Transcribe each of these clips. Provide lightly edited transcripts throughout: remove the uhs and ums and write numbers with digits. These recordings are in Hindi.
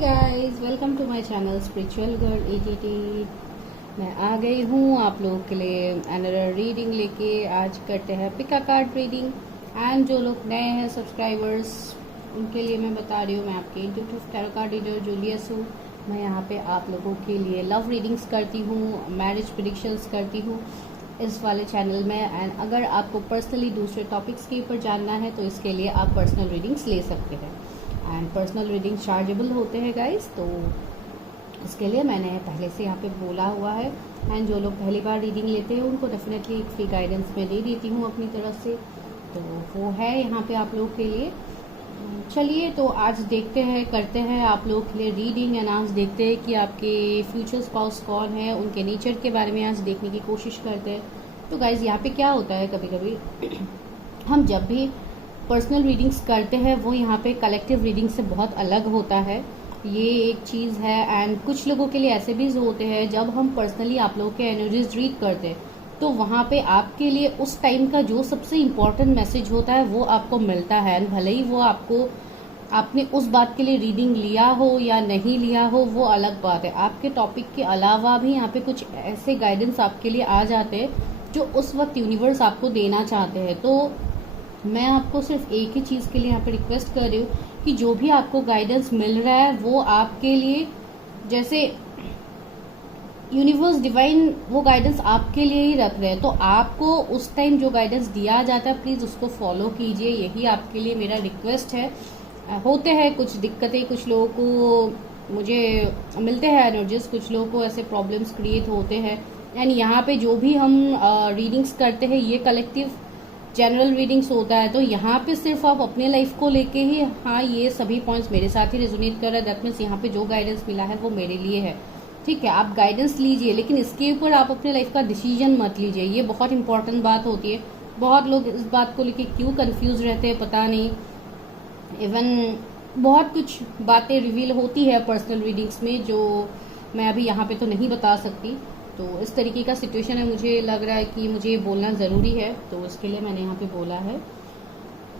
Guys, welcome to my channel spiritual girl 88। मैं आ गई हूँ आप लोगों के लिए अनदर रीडिंग लेके। आज करते हैं पिका कार्ड रीडिंग। एंड जो लोग नए हैं सब्सक्राइबर्स, उनके लिए मैं बता रही हूँ, मैं आपकी intuitive tarot card reader Julius हूँ। मैं यहाँ पे आप लोगों के लिए लव रीडिंग्स करती हूँ, मैरिज प्रेडिक्शंस करती हूँ इस वाले चैनल में। एंड अगर आपको पर्सनली दूसरे टॉपिक्स के ऊपर जानना है तो इसके लिए आप पर्सनल रीडिंग्स ले सकते हैं। एंड पर्सनल रीडिंग चार्जेबल होते हैं गाइस, तो इसके लिए मैंने पहले से यहाँ पे बोला हुआ है। एंड जो लोग पहली बार रीडिंग लेते हैं उनको डेफिनेटली एक फ्री गाइडेंस मैं दे देती हूँ अपनी तरफ से, तो वो है यहाँ पे आप लोगों के लिए। चलिए तो आज देखते हैं, करते हैं आप लोगों के लिए रीडिंग। एंड आज देखते हैं कि आपके फ्यूचर स्पाउस कौन है, उनके नेचर के बारे में आज देखने की कोशिश करते हैं। तो गाइज यहाँ पे क्या होता है, कभी कभी हम जब भी पर्सनल रीडिंग्स करते हैं वो यहाँ पे कलेक्टिव रीडिंग से बहुत अलग होता है, ये एक चीज़ है। एंड कुछ लोगों के लिए ऐसे भी होते हैं जब हम पर्सनली आप लोगों के एनर्जीज रीड करते हैं तो वहाँ पे आपके लिए उस टाइम का जो सबसे इम्पोर्टेंट मैसेज होता है वो आपको मिलता है। भले ही वो आपने उस बात के लिए रीडिंग लिया हो या नहीं लिया हो, वो अलग बात है। आपके टॉपिक के अलावा भी यहाँ पे कुछ ऐसे गाइडेंस आपके लिए आ जाते हैं जो उस वक्त यूनिवर्स आपको देना चाहते हैं। तो मैं आपको सिर्फ एक ही चीज़ के लिए यहाँ पे रिक्वेस्ट कर रही हूँ कि जो भी आपको गाइडेंस मिल रहा है वो आपके लिए, जैसे यूनिवर्स डिवाइन वो गाइडेंस आपके लिए ही रख रहे हैं, तो आपको उस टाइम जो गाइडेंस दिया जाता है प्लीज़ उसको फॉलो कीजिए, यही आपके लिए मेरा रिक्वेस्ट है। होते हैं कुछ दिक्कतें, कुछ लोगों को मुझे मिलते हैं एनर्जीज, कुछ लोगों को ऐसे प्रॉब्लम्स क्रिएट होते हैं। एंड यहाँ पे जो भी हम रीडिंग्स करते हैं ये कलेक्टिव जनरल रीडिंग्स होता है, तो यहाँ पे सिर्फ आप अपने लाइफ को लेके ही, हाँ ये सभी पॉइंट्स मेरे साथ ही रेजोनेट कर रहा है, दैट मीन्स यहाँ पे जो गाइडेंस मिला है वो मेरे लिए है। ठीक है, आप गाइडेंस लीजिए लेकिन इसके ऊपर आप अपने लाइफ का डिसीजन मत लीजिए, ये बहुत इंपॉर्टेंट बात होती है। बहुत लोग इस बात को लेके क्यों कंफ्यूज रहते हैं पता नहीं। इवन बहुत कुछ बातें रिवील होती है पर्सनल रीडिंग्स में जो मैं अभी यहाँ पे तो नहीं बता सकती। तो इस तरीके का सिचुएशन है, मुझे लग रहा है कि मुझे बोलना ज़रूरी है, तो इसके लिए मैंने यहाँ पे बोला है।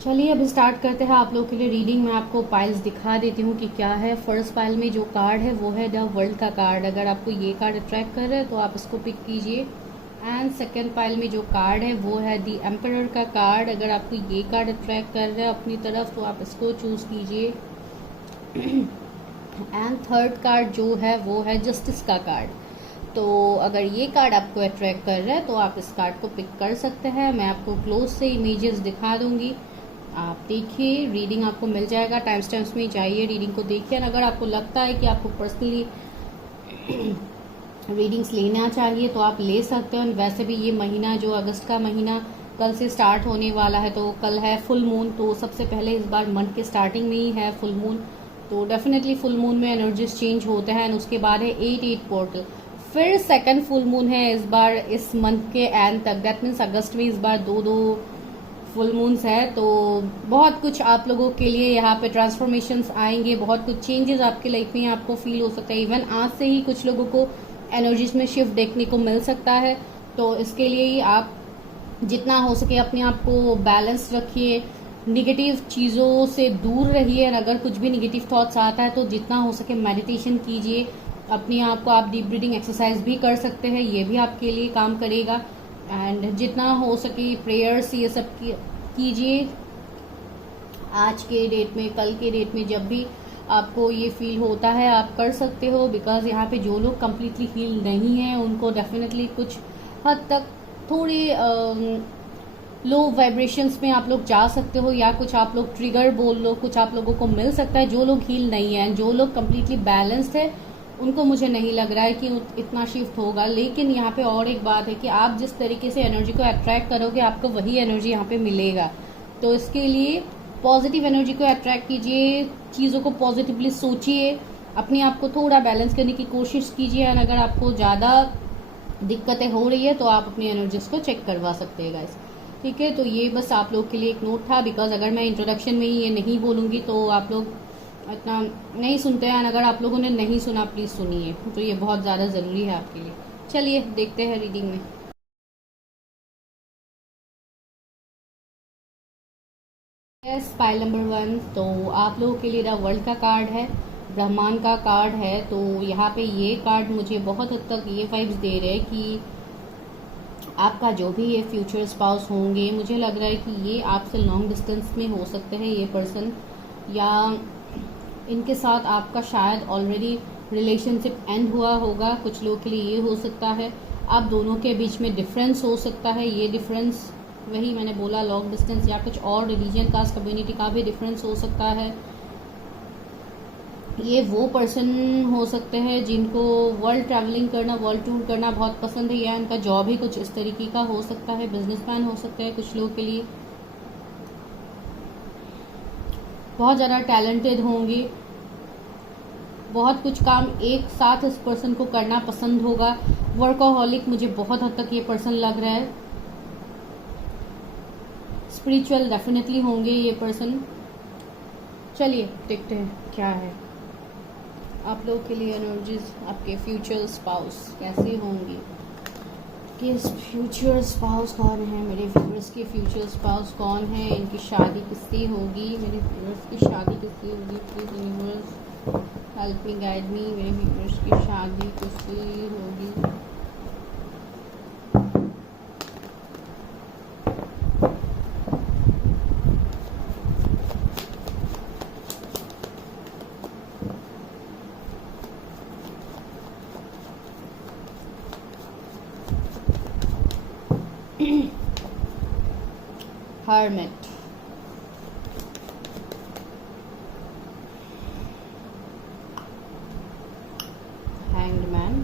चलिए अब स्टार्ट करते हैं आप लोगों के लिए रीडिंग। मैं आपको पाइल्स दिखा देती हूँ कि क्या है। फर्स्ट पाइल में जो कार्ड है वो है द वर्ल्ड का कार्ड। अगर आपको ये कार्ड अट्रैक्ट कर रहा है तो आप इसको पिक कीजिए। एंड सेकेंड पाइल में जो कार्ड है वो है द एम्परर का कार्ड। अगर आपको ये कार्ड अट्रैक्ट कर रहा है अपनी तरफ तो आप इसको चूज़ कीजिए। एंड थर्ड कार्ड जो है वो है जस्टिस का कार्ड। तो अगर ये कार्ड आपको अट्रैक्ट कर रहा है तो आप इस कार्ड को पिक कर सकते हैं। मैं आपको क्लोज से इमेजेस दिखा दूंगी, आप देखिए, रीडिंग आपको मिल जाएगा। टाइम स्टैम्प्स में जाइए, रीडिंग को देखिए। अगर आपको लगता है कि आपको पर्सनली रीडिंग्स लेना चाहिए तो आप ले सकते हो। वैसे भी ये महीना जो अगस्त का महीना कल से स्टार्ट होने वाला है, तो कल है फुल मून, तो सबसे पहले इस बार मंथ के स्टार्टिंग में ही है फुल मून, तो डेफिनेटली फुल मून में एनर्जीज चेंज होते हैं। उसके बाद है 8/8 पोर्टल, फिर सेकंड फुल मून है इस बार इस मंथ के एंड तक, दैट मीन्स अगस्त में इस बार दो फुल मून्स है। तो बहुत कुछ आप लोगों के लिए यहाँ पे ट्रांसफॉर्मेशंस आएंगे, बहुत कुछ चेंजेस आपके लाइफ में आपको फील हो सकता है। इवन आज से ही कुछ लोगों को एनर्जीज में शिफ्ट देखने को मिल सकता है। तो इसके लिए ही आप जितना हो सके अपने आप को बैलेंस रखिए, निगेटिव चीज़ों से दूर रहिए। अगर कुछ भी निगेटिव थॉट्स आता है तो जितना हो सके मेडिटेशन कीजिए, अपने आप को आप डीप ब्रीदिंग एक्सरसाइज भी कर सकते हैं, ये भी आपके लिए काम करेगा। एंड जितना हो सके प्रेयर्स ये सब कीजिए आज के डेट में, कल के डेट में, जब भी आपको ये फील होता है आप कर सकते हो। बिकॉज यहाँ पे जो लोग कम्प्लीटली हील नहीं है उनको डेफिनेटली कुछ हद तक थोड़ी लो वाइब्रेशंस में आप लोग जा सकते हो, या कुछ आप लोग ट्रिगर बोल लो, कुछ आप लोगों को मिल सकता है जो लोग हील नहीं है। जो लोग कम्प्लीटली बैलेंस्ड है उनको मुझे नहीं लग रहा है कि इतना शिफ्ट होगा। लेकिन यहाँ पे और एक बात है कि आप जिस तरीके से एनर्जी को अट्रैक्ट करोगे आपको वही एनर्जी यहाँ पे मिलेगा। तो इसके लिए पॉजिटिव एनर्जी को अट्रैक्ट कीजिए, चीज़ों को पॉजिटिवली सोचिए, अपने आप को थोड़ा बैलेंस करने की कोशिश कीजिए। और अगर आपको ज़्यादा दिक्कतें हो रही है तो आप अपनी एनर्जीज को चेक करवा सकते हैं गाइस। ठीक है, तो ये बस आप लोग के लिए एक नोट था। बिकॉज अगर मैं इंट्रोडक्शन में ही ये नहीं बोलूँगी तो आप लोग इतना नहीं सुनते हैं। अगर आप लोगों ने नहीं सुना प्लीज़ सुनिए, तो ये बहुत ज़्यादा ज़रूरी है आपके लिए। चलिए देखते हैं रीडिंग में। यस, पाइल नंबर 1, तो आप लोगों के लिए द वर्ल्ड का कार्ड है। ब्रह्मांड का कार्ड है, तो यहाँ पे ये कार्ड मुझे बहुत हद तक ये वाइब्स दे रहे हैं कि आपका जो भी ये फ्यूचर स्पाउस होंगे, मुझे लग रहा है कि ये आपसे लॉन्ग डिस्टेंस में हो सकते हैं ये पर्सन, या इनके साथ आपका शायद ऑलरेडी रिलेशनशिप एंड हुआ होगा। कुछ लोगों के लिए ये हो सकता है। आप दोनों के बीच में डिफरेंस हो सकता है। ये डिफरेंस वही मैंने बोला, लॉन्ग डिस्टेंस या कुछ और रिलीजन, कास्ट, कम्युनिटी का भी डिफरेंस हो सकता है। ये वो पर्सन हो सकते हैं जिनको वर्ल्ड ट्रैवलिंग करना, वर्ल्ड टूर करना बहुत पसंद है, या इनका जॉब ही कुछ इस तरीके का हो सकता है। बिजनेसमैन हो सकते हैं कुछ लोगों के लिए, बहुत ज़्यादा टैलेंटेड होंगे, बहुत कुछ काम एक साथ इस पर्सन को करना पसंद होगा। वर्कaholic मुझे बहुत हद तक ये पर्सन लग रहा है। स्पिरिचुअल डेफिनेटली होंगे ये पर्सन। चलिए देखते हैं क्या है आप लोगों के लिए एनर्जीज, आपके फ्यूचर स्पाउस कैसे होंगे। कि फ्यूचर स्पाउस कौन है, मेरे व्यूअर्स के फ्यूचर स्पाउस कौन है, इनकी शादी किससे होगी, मेरे व्यूअर्स की शादी किससे होगी। Please universe help me, guide मी, मेरे व्यूअर्स की शादी किससे होगी। Hermit, Hanged Man,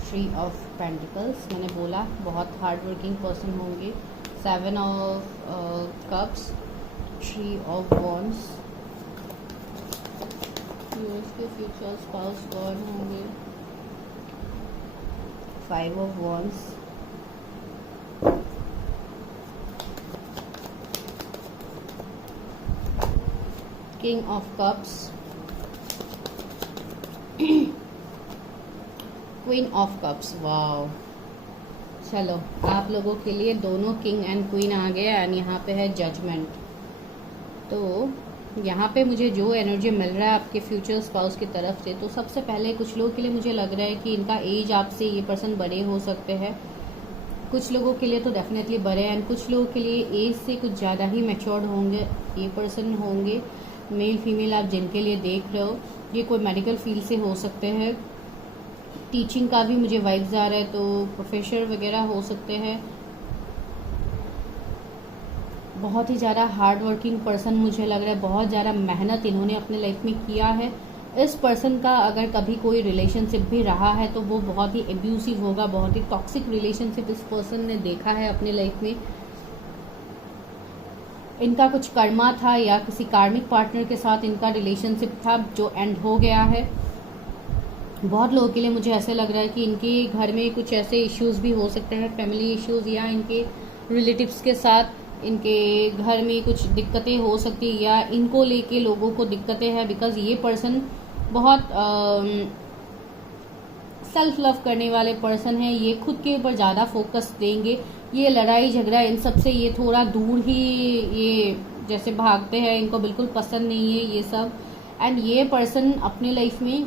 Three of Pentacles, मैंने बोला बहुत हार्ड वर्किंग पर्सन होंगे। 7 of Cups, 3 of Wands, के फ्यूचर स्पाउस कौन होंगे। 5 of Wands, King of Cups, Queen of Cups। Wow, चलो आप लोगों के लिए दोनों किंग एंड क्वीन आ गए एंड यहाँ पे है जजमेंट। तो यहाँ पे मुझे जो एनर्जी मिल रहा है आपके फ्यूचर स्पाउस की तरफ से, तो सबसे पहले कुछ लोगों के लिए मुझे लग रहा है कि इनका एज आपसे ये पर्सन बड़े हो सकते हैं। कुछ लोगों के लिए तो डेफिनेटली बड़े, एंड कुछ लोगों के लिए एज से कुछ ज़्यादा ही मैच्योर्ड होंगे ये पर्सन होंगे। मेल फीमेल आप जिनके लिए देख रहे हो, ये कोई मेडिकल फील्ड से हो सकते हैं। टीचिंग का भी मुझे वाइब्स आ रहा है, तो प्रोफेसर वगैरह हो सकते हैं। बहुत ही ज़्यादा हार्ड वर्किंग पर्सन मुझे लग रहा है, बहुत ज़्यादा मेहनत इन्होंने अपने लाइफ में किया है। इस पर्सन का अगर कभी कोई रिलेशनशिप भी रहा है तो वो बहुत ही एब्यूसिव होगा, बहुत ही टॉक्सिक रिलेशनशिप इस पर्सन ने देखा है अपने लाइफ में। इनका कुछ कर्मा था या किसी कार्मिक पार्टनर के साथ इनका रिलेशनशिप था जो एंड हो गया है। बहुत लोगों के लिए मुझे ऐसे लग रहा है कि इनके घर में कुछ ऐसे इश्यूज भी हो सकते हैं, फैमिली इश्यूज, या इनके रिलेटिव्स के साथ इनके घर में कुछ दिक्कतें हो सकती है, या इनको लेके लोगों को दिक्कतें हैं। बिकॉज ये पर्सन बहुत सेल्फ लव करने वाले पर्सन है, ये खुद के ऊपर ज़्यादा फोकस देंगे। ये लड़ाई झगड़ा इन सब से ये थोड़ा दूर ही ये जैसे भागते हैं, इनको बिल्कुल पसंद नहीं है ये सब। एंड ये पर्सन अपने लाइफ में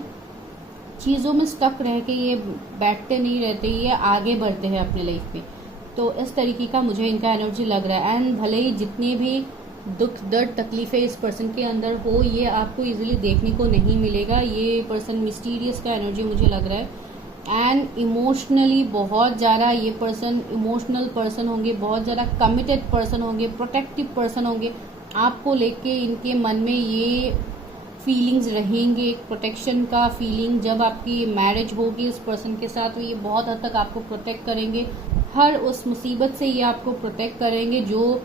चीज़ों में स्टक रह के ये बैठते नहीं रहते, ये आगे बढ़ते हैं अपने लाइफ में। तो इस तरीके का मुझे इनका एनर्जी लग रहा है। एंड भले ही जितने भी दुख दर्द तकलीफ़ें इस पर्सन के अंदर हो, ये आपको इजीली देखने को नहीं मिलेगा। ये पर्सन मिस्टीरियस का एनर्जी मुझे लग रहा है। एंड इमोशनली बहुत ज़्यादा ये पर्सन इमोशनल पर्सन होंगे, बहुत ज़्यादा कमिटेड पर्सन होंगे, प्रोटेक्टिव पर्सन होंगे। आपको लेके इनके मन में ये फीलिंग्स रहेंगे, प्रोटेक्शन का फीलिंग। जब आपकी मैरिज होगी इस पर्सन के साथ, तो ये बहुत हद तक आपको प्रोटेक्ट करेंगे, हर उस मुसीबत से ये आपको प्रोटेक्ट करेंगे जो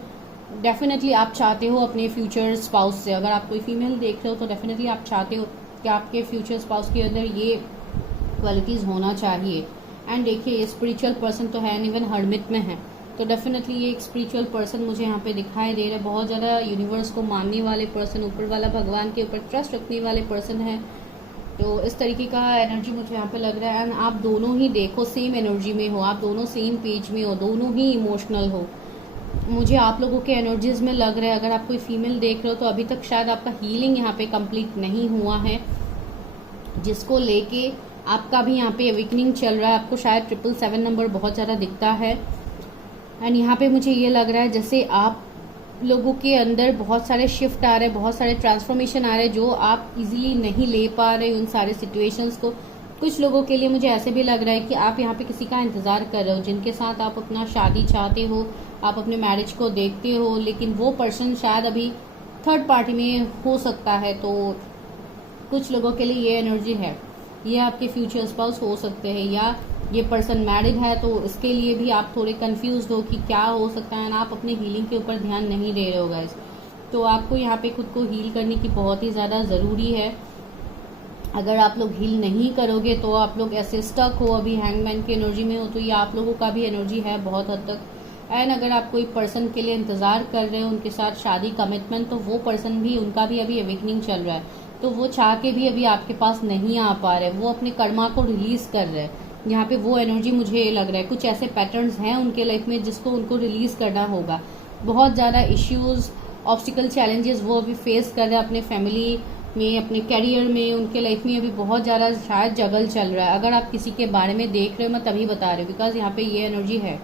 डेफिनेटली आप चाहते हो अपने फ्यूचर स्पाउस से। अगर आप कोई फीमेल देख रहे हो तो डेफिनेटली आप चाहते हो कि आपके फ्यूचर स्पाउस के अंदर ये क्वालिटीज़ होना चाहिए। एंड देखिए, ये स्पिरिचुअल पर्सन तो है, इवन हर्मिट में है, तो डेफिनेटली ये एक स्पिरिचुअल पर्सन मुझे यहाँ पे दिखाई दे रहा है। बहुत ज़्यादा यूनिवर्स को मानने वाले पर्सन, ऊपर वाला भगवान के ऊपर ट्रस्ट रखने वाले पर्सन है। तो इस तरीके का एनर्जी मुझे यहाँ पे लग रहा है। एंड आप दोनों ही देखो सेम एनर्जी में हो, आप दोनों सेम पेज में हो, दोनों ही इमोशनल हो। मुझे आप लोगों के एनर्जीज में लग रहा है, अगर आप कोई फीमेल देख रहे हो तो अभी तक शायद आपका हीलिंग यहाँ पे कंप्लीट नहीं हुआ है। जिसको लेके आपका भी यहाँ पे अवेकनिंग चल रहा है। आपको शायद 777 नंबर बहुत ज़्यादा दिखता है। एंड यहाँ पे मुझे ये लग रहा है जैसे आप लोगों के अंदर बहुत सारे शिफ्ट आ रहे हैं, बहुत सारे ट्रांसफॉर्मेशन आ रहे हैं जो आप इजीली नहीं ले पा रहे उन सारे सिचुएशंस को। कुछ लोगों के लिए मुझे ऐसे भी लग रहा है कि आप यहाँ पे किसी का इंतज़ार कर रहे हो, जिनके साथ आप अपना शादी चाहते हो, आप अपने मैरिज को देखते हो, लेकिन वो पर्सन शायद अभी थर्ड पार्टी में हो सकता है। तो कुछ लोगों के लिए ये एनर्जी है, ये आपके फ्यूचर स्पाउस हो सकते हैं, या ये पर्सन मैरिड है तो इसके लिए भी आप थोड़े कंफ्यूज हो कि क्या हो सकता है, ना आप अपने हीलिंग के ऊपर ध्यान नहीं दे रहे हो गाइस। तो आपको यहाँ पे खुद को हील करने की बहुत ही ज़्यादा ज़रूरी है। अगर आप लोग हील नहीं करोगे तो आप लोग ऐसे स्टक हो, अभी हैंगमैन की एनर्जी में हो, तो ये आप लोगों का भी एनर्जी है बहुत हद तक। एंड अगर आप कोई पर्सन के लिए इंतज़ार कर रहे हो, उनके साथ शादी कमिटमेंट, तो वो पर्सन भी, उनका भी अभी अवेकनिंग चल रहा है, तो वो चाह के भी अभी आपके पास नहीं आ पा रहे, वो अपने कर्मा को रिलीज कर रहे हैं। यहाँ पे वो एनर्जी मुझे लग रहा है, कुछ ऐसे पैटर्न्स हैं उनके लाइफ में जिसको उनको रिलीज करना होगा। बहुत ज़्यादा इश्यूज, ऑब्स्टिकल, चैलेंजेस वो अभी फेस कर रहे हैं अपने फैमिली में, अपने करियर में, उनके लाइफ में अभी बहुत ज़्यादा शायद जगल चल रहा है। अगर आप किसी के बारे में देख रहे हो, मैं तभी बता रही हूँ बिकॉज यहाँ पे ये एनर्जी है।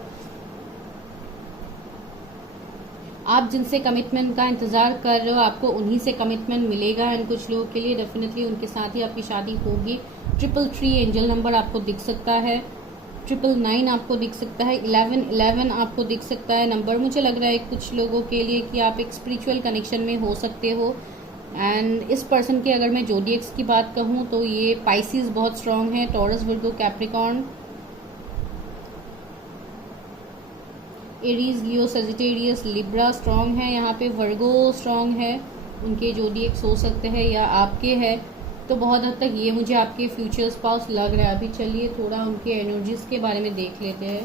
आप जिनसे कमिटमेंट का इंतजार कर रहे हो, आपको उन्हीं से कमिटमेंट मिलेगा। एंड कुछ लोगों के लिए डेफिनेटली उनके साथ ही आपकी शादी होगी। 333 एंजल नंबर आपको दिख सकता है, 999 आपको दिख सकता है, 1111 आपको दिख सकता है नंबर। मुझे लग रहा है कुछ लोगों के लिए कि आप एक स्पिरिचुअल कनेक्शन में हो सकते हो। एंड इस पर्सन के अगर मैं जोडिएक्स की बात कहूँ तो ये पाइसिस बहुत स्ट्रांग है, टॉरस, वर्गो, कैप्रिकॉर्न, एरीज, लियो, सेजिटेरियस, लिब्रा स्ट्रांग है। यहाँ पे वर्गो स्ट्रांग है, उनके जोडिएक्स हो सकते हैं या आपके है। तो बहुत हद तक ये मुझे आपके फ्यूचर स्पाउस लग रहा है। अभी चलिए थोड़ा उनके एनर्जीज के बारे में देख लेते हैं,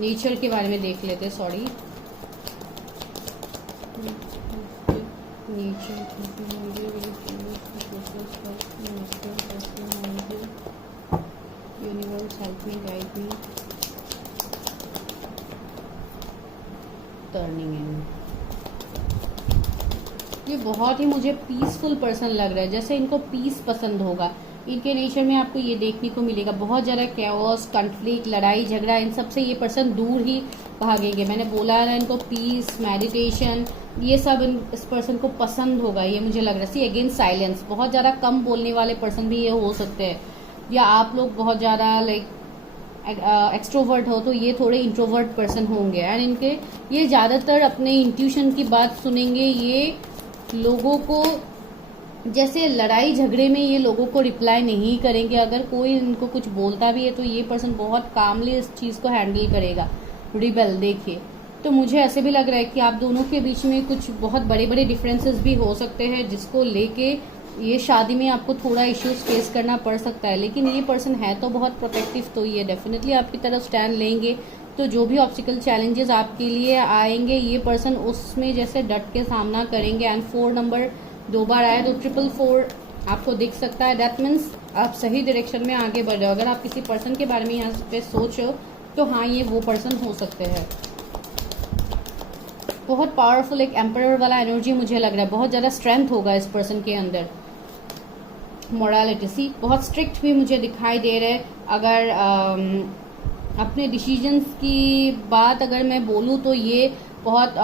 नेचर के बारे में देख लेते हैं, sorry, nature. Universe help me, guide मी, टर्निंग इन। ये बहुत ही मुझे पीसफुल पर्सन लग रहा है, जैसे इनको पीस पसंद होगा। इनके नेचर में आपको ये देखने को मिलेगा बहुत ज़्यादा कैओस, कॉन्फ्लिक्ट, लड़ाई झगड़ा, इन सब से ये पर्सन दूर ही भागेंगे। मैंने बोला है इनको पीस, मेडिटेशन, ये सब इस पर्सन को पसंद होगा, ये मुझे लग रहा है। सी अगेन साइलेंस, बहुत ज़्यादा कम बोलने वाले पर्सन भी ये हो सकते हैं, या आप लोग बहुत ज़्यादा लाइक एक्सट्रोवर्ट हो तो ये थोड़े इंट्रोवर्ट पर्सन होंगे। एंड इनके ये ज़्यादातर अपने इंट्यूशन की बात सुनेंगे। ये लोगों को, जैसे लड़ाई झगड़े में ये लोगों को रिप्लाई नहीं करेंगे। अगर कोई इनको कुछ बोलता भी है तो ये पर्सन बहुत कामली इस चीज़ को हैंडल करेगा। रिबेल देखिए, तो मुझे ऐसे भी लग रहा है कि आप दोनों के बीच में कुछ बहुत बड़े बड़े डिफरेंसेस भी हो सकते हैं, जिसको लेके ये शादी में आपको थोड़ा इश्यूज फेस करना पड़ सकता है। लेकिन ये पर्सन है तो बहुत प्रोटेक्टिव, तो ये डेफिनेटली आपकी तरफ स्टैंड लेंगे। तो जो भी ऑब्स्टिकल चैलेंजेस आपके लिए आएंगे, ये पर्सन उसमें जैसे डट के सामना करेंगे। एंड 4 नंबर 2 बार आया तो 444 आपको दिख सकता है। दैट मीन्स आप सही डायरेक्शन में आगे बढ़ रहे हो। अगर आप किसी पर्सन के बारे में यहाँ पे सोचो तो हाँ, ये वो पर्सन हो सकते हैं। बहुत पावरफुल एक एम्परर वाला एनर्जी मुझे लग रहा है, बहुत ज़्यादा स्ट्रेंथ होगा इस पर्सन के अंदर। मोरालिटी, सी बहुत स्ट्रिक्ट भी मुझे दिखाई दे रहा है। अगर अपने डिसीजंस की बात अगर मैं बोलूँ तो ये बहुत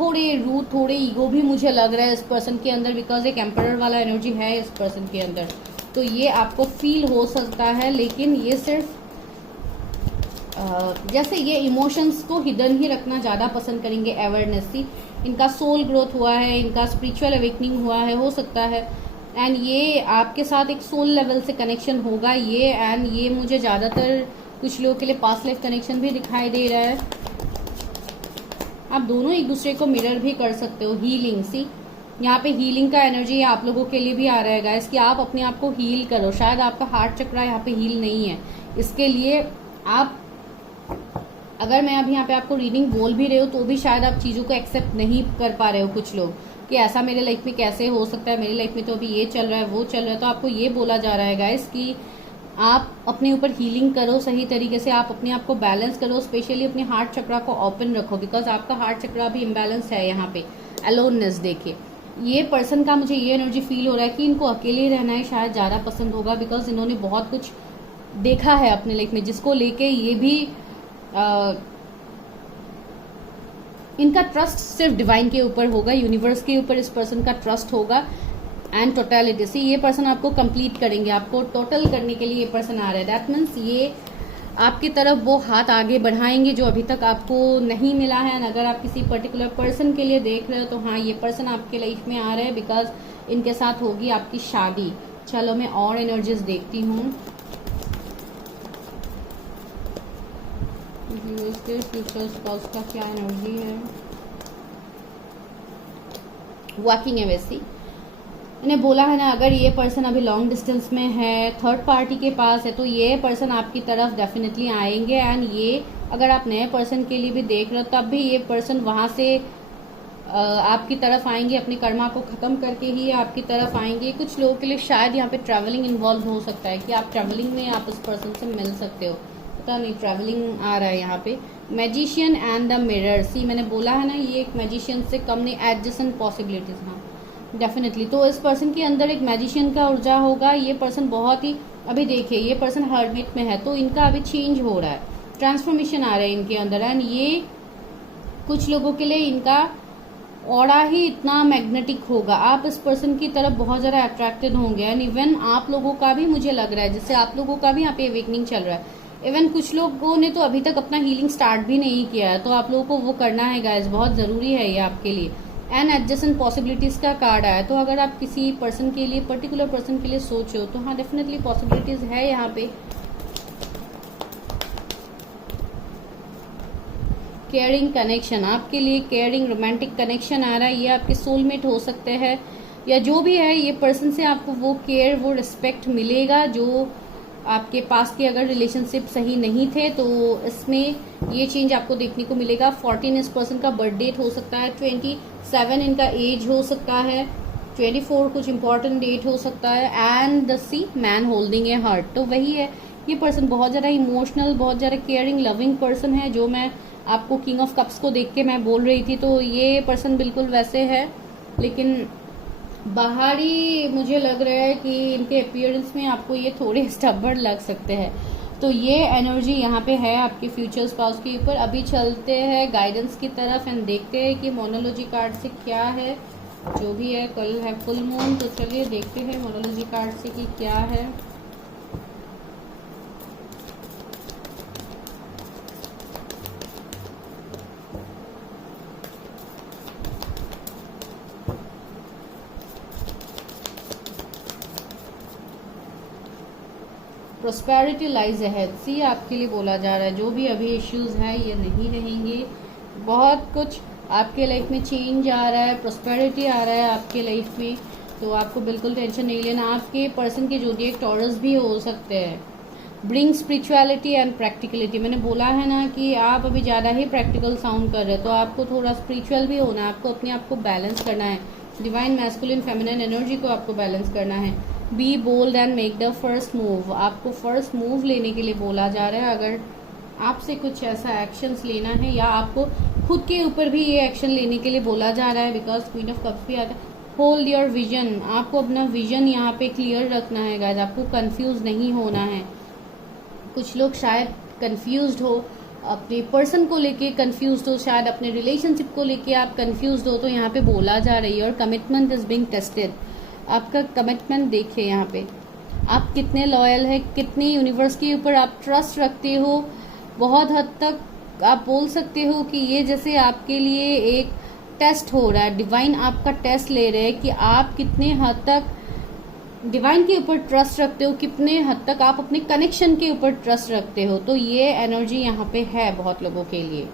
थोड़े रूड, थोड़े ईगो भी मुझे लग रहा है इस पर्सन के अंदर, बिकॉज एक एम्परर वाला एनर्जी है इस पर्सन के अंदर। तो ये आपको फील हो सकता है, लेकिन ये सिर्फ जैसे ये इमोशंस को हिडन ही रखना ज़्यादा पसंद करेंगे। अवेयरनेस, सी इनका सोल ग्रोथ हुआ है, इनका स्पिरिचुअल अवेकनिंग हुआ है, हो सकता है। एंड ये आपके साथ एक सोल लेवल से कनेक्शन होगा ये। एंड ये मुझे ज़्यादातर कुछ लोगों के लिए पास्ट लाइफ कनेक्शन भी दिखाई दे रहा है। आप दोनों एक दूसरे को मिरर भी कर सकते हो। हीलिंग, सी यहाँ पे हीलिंग का एनर्जी आप लोगों के लिए भी आ रहा है गाइस, कि आप अपने आप को हील करो। शायद आपका हार्ट चक्र यहाँ पे हील नहीं है, इसके लिए आप, अगर मैं अभी यहाँ पे आपको रीडिंग बोल भी रहे हो तो भी शायद आप चीज़ों को एक्सेप्ट नहीं कर पा रहे हो। कुछ लोग कि ऐसा मेरे लाइफ में कैसे हो सकता है, मेरी लाइफ में तो अभी ये चल रहा है, वो चल रहा है। तो आपको ये बोला जा रहा है गाइस कि आप अपने ऊपर हीलिंग करो सही तरीके से, आप अपने आप को बैलेंस करो, स्पेशली अपने हार्ट चक्रा को ओपन रखो, बिकॉज आपका हार्ट चक्रा भी इम्बैलेंस है। यहाँ पे अलोननेस देखिए, ये पर्सन का मुझे ये एनर्जी फील हो रहा है कि इनको अकेले रहना ही शायद ज़्यादा पसंद होगा, बिकॉज इन्होंने बहुत कुछ देखा है अपने लाइफ में, जिसको लेके ये भी इनका ट्रस्ट सिर्फ डिवाइन के ऊपर होगा, यूनिवर्स के ऊपर इस पर्सन का ट्रस्ट होगा एंड टोटलिटी से ये पर्सन आपको कंप्लीट करेंगे, आपको टोटल करने के लिए ये पर्सन आ रहा है। दैट मीन्स ये आपकी तरफ वो हाथ आगे बढ़ाएंगे जो अभी तक आपको नहीं मिला है। अगर आप किसी पर्टिकुलर पर्सन के लिए देख रहे हो तो हाँ, ये पर्सन आपके लाइफ में आ रहा है, बिकॉज इनके साथ होगी आपकी शादी। चलो मैं और एनर्जीज देखती हूँ। फ्यूचर स्पाउस का क्या एनर्जी है? वर्किंग है वैसी, मैंने बोला है ना, अगर ये पर्सन अभी लॉन्ग डिस्टेंस में है, थर्ड पार्टी के पास है, तो ये पर्सन आपकी तरफ डेफिनेटली आएंगे। एंड ये अगर आप नए पर्सन के लिए भी देख रहे हो तब भी ये पर्सन वहां से आपकी तरफ आएंगे, अपनी कर्मा को खत्म करके ही आपकी तरफ आएंगे। कुछ लोगों के लिए शायद यहाँ पे ट्रैवलिंग इन्वॉल्व हो सकता है कि आप ट्रैवलिंग में आप इस पर्सन से मिल सकते हो, पता नहीं, ट्रैवलिंग आ रहा है यहाँ पे। मैजिशियन एंड द मिरर, सी मैंने बोला है ना, ये एक मैजिशियन से कम नहीं, एडजस्टेंट पॉसिबिलिटीज, हाँ डेफिनेटली। तो इस पर्सन के अंदर एक मैजिशियन का ऊर्जा होगा। ये पर्सन बहुत ही, अभी देखिए ये पर्सन हर्मिट में है, तो इनका अभी चेंज हो रहा है, ट्रांसफॉर्मेशन आ रहा है इनके अंदर। एंड ये कुछ लोगों के लिए इनका ऑरा ही इतना मैग्नेटिक होगा, आप इस पर्सन की तरफ बहुत ज्यादा अट्रैक्टेड होंगे। एंड इवन आप लोगों का भी मुझे लग रहा है, जैसे आप लोगों का भी यहाँ पे अवेकनिंग चल रहा है। इवन कुछ लोगों ने तो अभी तक अपना हीलिंग स्टार्ट भी नहीं किया है, तो आप लोगों को वो करना है गाइस, बहुत जरूरी है ये आपके लिए। एंड एडजस्टेंट पॉसिबिलिटीज का कार्ड आया, तो अगर आप किसी पर्सन के लिए, पर्टिकुलर पर्सन के लिए सोचो तो हाँ डेफिनेटली पॉसिबिलिटीज है यहाँ पे। केयरिंग कनेक्शन, आपके लिए केयरिंग रोमांटिक कनेक्शन आ रहा है। ये आपके सोलमेट हो सकते हैं या जो भी है, ये पर्सन से आपको वो केयर, वो रिस्पेक्ट मिलेगा जो आपके पास के अगर रिलेशनशिप सही नहीं थे, तो इसमें ये चेंज आपको देखने को मिलेगा। 14 इस पर्सन का बर्थ डेट हो सकता है, 27 इनका एज हो सकता है, 24 कुछ इंपॉर्टेंट डेट हो सकता है। And the sea man holding a heart, तो वही है, ये पर्सन बहुत ज्यादा इमोशनल, बहुत ज्यादा केयरिंग, लविंग पर्सन है, जो मैं आपको किंग ऑफ कप्स को देख के मैं बोल रही थी। तो ये पर्सन बिल्कुल वैसे है, लेकिन बाहरी मुझे लग रहा है कि इनके अपीयरेंस में आपको ये थोड़े स्टबर्न लग सकते हैं। तो ये एनर्जी यहाँ पे है आपके फ्यूचर स्पाउस के ऊपर। अभी चलते हैं गाइडेंस की तरफ एंड देखते हैं कि मोनोलॉजी कार्ड से क्या है, जो भी है। कल है फुल मून, तो चलिए देखते हैं मोनोलॉजी कार्ड से कि क्या है। प्रोस्पेरिटी लाइज अहेड, सी आपके लिए बोला जा रहा है, जो भी अभी इश्यूज है ये नहीं रहेंगे। बहुत कुछ आपके लाइफ में चेंज आ रहा है, प्रोस्पेरिटी आ रहा है आपके लाइफ में, तो आपको बिल्कुल टेंशन नहीं लेना। आपके पर्सन के जोडिएक टॉरस भी हो सकते हैं। ब्रिंग स्पिरिचुअलिटी एंड प्रैक्टिकलिटी, मैंने बोला है ना कि आप अभी ज़्यादा ही प्रैक्टिकल साउंड कर रहे हैं, तो आपको थोड़ा स्पिरिचुअल भी होना है, आपको अपने आप को बैलेंस करना है। डिवाइन मैस्कुलिन फेमिनिन एनर्जी को आपको बैलेंस करना है। Be bold and make the first move, आपको फर्स्ट मूव लेने के लिए बोला जा रहा है। अगर आपसे कुछ ऐसा एक्शंस लेना है या आपको खुद के ऊपर भी ये एक्शन लेने के लिए बोला जा रहा है, बिकॉज क्वीन ऑफ कप्स भी आता है। होल्ड योर विजन, आपको अपना विजन यहाँ पे क्लियर रखना है गाइस, आपको कंफ्यूज नहीं होना है। कुछ लोग शायद कंफ्यूज्ड हो, अपने पर्सन को लेके कंफ्यूज्ड हो, शायद अपने रिलेशनशिप को लेके आप कंफ्यूज्ड हो, तो यहाँ पे बोला जा रही है। और कमिटमेंट इज बीइंग टेस्टेड, आपका कमिटमेंट देखिए यहाँ पे, आप कितने लॉयल है, कितने यूनिवर्स के ऊपर आप ट्रस्ट रखते हो। बहुत हद तक आप बोल सकते हो कि ये जैसे आपके लिए एक टेस्ट हो रहा है, डिवाइन आपका टेस्ट ले रहे हैं कि आप कितने हद तक डिवाइन के ऊपर ट्रस्ट रखते हो, कितने हद तक आप अपने कनेक्शन के ऊपर ट्रस्ट रखते हो। तो ये एनर्जी यहाँ पे है बहुत लोगों के लिए।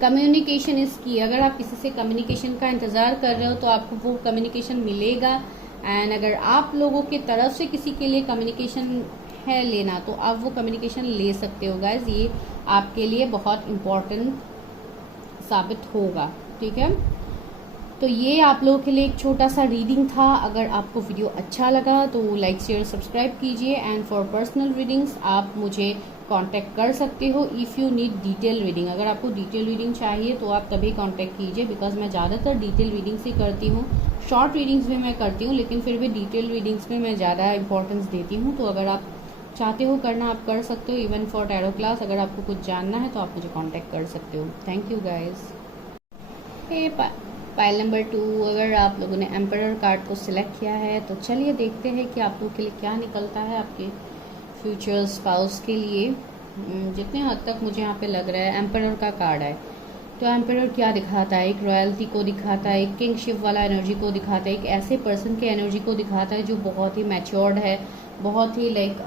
कम्युनिकेशन इज की, अगर आप किसी से कम्युनिकेशन का इंतजार कर रहे हो तो आपको वो कम्युनिकेशन मिलेगा। एंड अगर आप लोगों की तरफ से किसी के लिए कम्युनिकेशन है लेना, तो आप वो कम्युनिकेशन ले सकते हो गाइज, ये आपके लिए बहुत इम्पोर्टेंट साबित होगा। ठीक है, तो ये आप लोगों के लिए एक छोटा सा रीडिंग था। अगर आपको वीडियो अच्छा लगा तो लाइक शेयर सब्सक्राइब कीजिए। एंड फॉर पर्सनल रीडिंग्स आप मुझे कांटेक्ट कर सकते हो if you need detail reading. अगर आपको डिटेल रीडिंग चाहिए तो आप तभी कांटेक्ट कीजिए, बिकॉज मैं ज़्यादातर डिटेल रीडिंग्स ही करती हूँ। शॉर्ट रीडिंग्स भी मैं करती हूँ, लेकिन फिर भी डिटेल रीडिंग्स में मैं ज़्यादा इंपॉर्टेंस देती हूँ। तो अगर आप चाहते हो करना आप कर सकते हो। इवन फॉर टैरो क्लास अगर आपको कुछ जानना है तो आप मुझे कांटेक्ट कर सकते हो। Thank you guys. Pile number 2, अगर आप लोगों ने एम्परर कार्ड को सिलेक्ट किया है तो चलिए देखते हैं कि आप लोगों के लिए क्या निकलता है आपके फ्यूचर स्पाउस के लिए। जितने हद तक मुझे यहाँ पे लग रहा है एम्परर का कार्ड है, तो एम्परर क्या दिखाता है? एक रॉयल्टी को दिखाता है, एक किंगशिप वाला एनर्जी को दिखाता है, एक ऐसे पर्सन के एनर्जी को दिखाता है जो बहुत ही मैच्योर्ड है, बहुत ही लाइक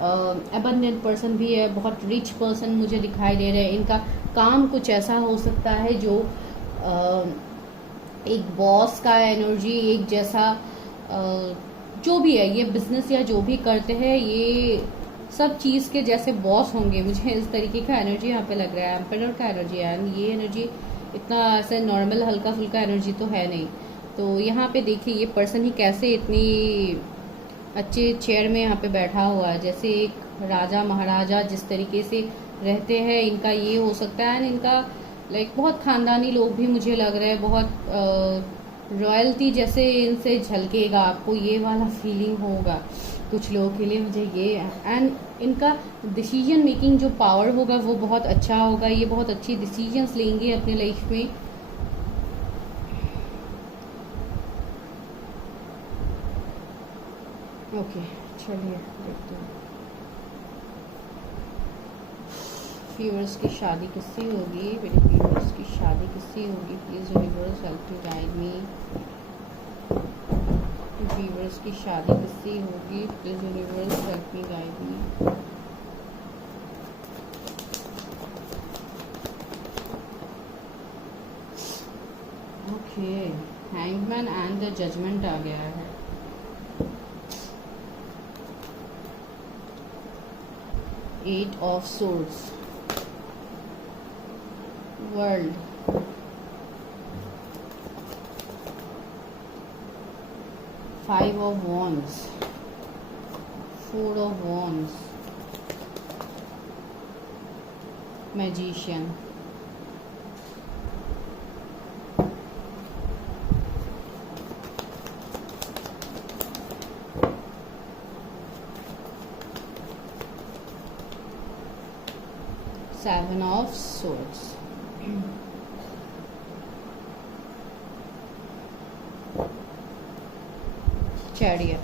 अबंडेंट पर्सन भी है, बहुत रिच पर्सन मुझे दिखाई दे रहे हैं। इनका काम कुछ ऐसा हो सकता है जो एक बॉस का एनर्जी, एक जैसा जो भी है, ये बिजनेस या जो भी करते हैं ये सब चीज़ के जैसे बॉस होंगे। मुझे इस तरीके का एनर्जी यहाँ पे लग रहा है, एम्परर का एनर्जी है। ये एनर्जी इतना ऐसे नॉर्मल हल्का फुल्का एनर्जी तो है नहीं। तो यहाँ पे देखिए ये पर्सन ही कैसे इतनी अच्छे चेयर में यहाँ पे बैठा हुआ है, जैसे एक राजा महाराजा जिस तरीके से रहते हैं, इनका ये हो सकता है। इनका लाइक बहुत खानदानी लोग भी मुझे लग रहे हैं, बहुत रॉयल्टी जैसे इनसे झलकेगा, आपको ये वाला फीलिंग होगा कुछ लोगों के लिए मुझे ये। एंड इनका डिसीजन मेकिंग जो पावर होगा वो बहुत अच्छा होगा। ये बहुत अच्छी डिसीजंस लेंगे अपने लाइफ में। ओके चलिए देखते हैं व्यूअर्स की शादी किससे होगी। मेरे व्यूअर्स की शादी किससे होगी? Please universe help to guide me. Viewers की शादी किससे होगी? Please universe help me guide me. Okay, hangman and the judgment आ गया है। Eight of swords, world, five of wands, four of wands, magician, seven of swords, chariot.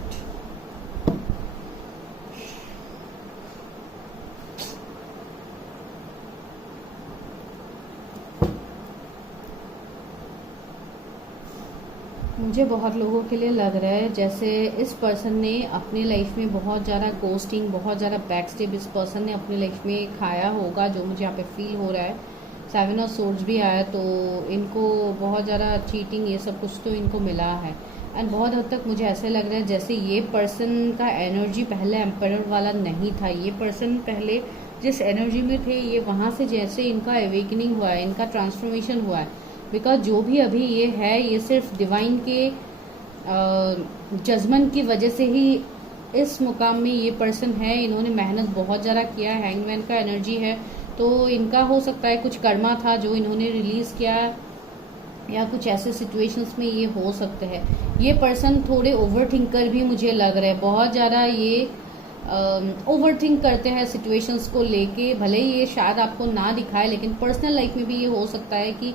मुझे बहुत लोगों के लिए लग रहा है जैसे इस पर्सन ने अपने लाइफ में बहुत ज़्यादा गोस्टिंग, बहुत ज़्यादा बैकस्टेप इस पर्सन ने अपनी लाइफ में खाया होगा, जो मुझे यहाँ पे फील हो रहा है। सेवन ऑफ सोर्ड्स भी आया, तो इनको बहुत ज़्यादा चीटिंग ये सब कुछ तो इनको मिला है। एंड बहुत हद तक मुझे ऐसे लग रहा है जैसे ये पर्सन का एनर्जी पहले एम्परर वाला नहीं था। ये पर्सन पहले जिस एनर्जी में थे, ये वहाँ से जैसे इनका अवेकनिंग हुआ है, इनका ट्रांसफॉर्मेशन हुआ है। बिकॉज जो भी अभी ये है, ये सिर्फ डिवाइन के जजमेंट की वजह से ही इस मुकाम में ये पर्सन है। इन्होंने मेहनत बहुत ज़्यादा किया है। हैंगमैन का एनर्जी है, तो इनका हो सकता है कुछ कर्मा था जो इन्होंने रिलीज़ किया, या कुछ ऐसे सिचुएशंस में ये हो सकते हैं। ये पर्सन थोड़े ओवर थिंकर भी मुझे लग रहे हैं, बहुत ज़्यादा ये ओवर थिंक करते हैं सिचुएशंस को लेके। भले ही ये शायद आपको ना दिखाए, लेकिन पर्सनल लाइफ में भी ये हो सकता है कि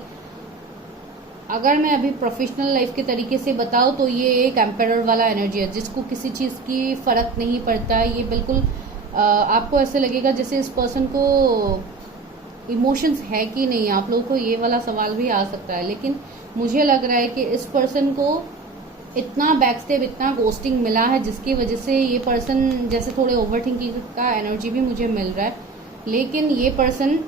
अगर मैं अभी प्रोफेशनल लाइफ के तरीके से बताऊँ तो ये एक एम्परर वाला एनर्जी है, जिसको किसी चीज़ की फ़र्क नहीं पड़ता है। ये बिल्कुल आपको ऐसे लगेगा जैसे इस पर्सन को इमोशंस है कि नहीं। आप लोगों को ये वाला सवाल भी आ सकता है, लेकिन मुझे लग रहा है कि इस पर्सन को इतना बैकस्टेप, इतना गोस्टिंग मिला है, जिसकी वजह से ये पर्सन जैसे थोड़े ओवर थिंकिंग का एनर्जी भी मुझे मिल रहा है। लेकिन ये पर्सन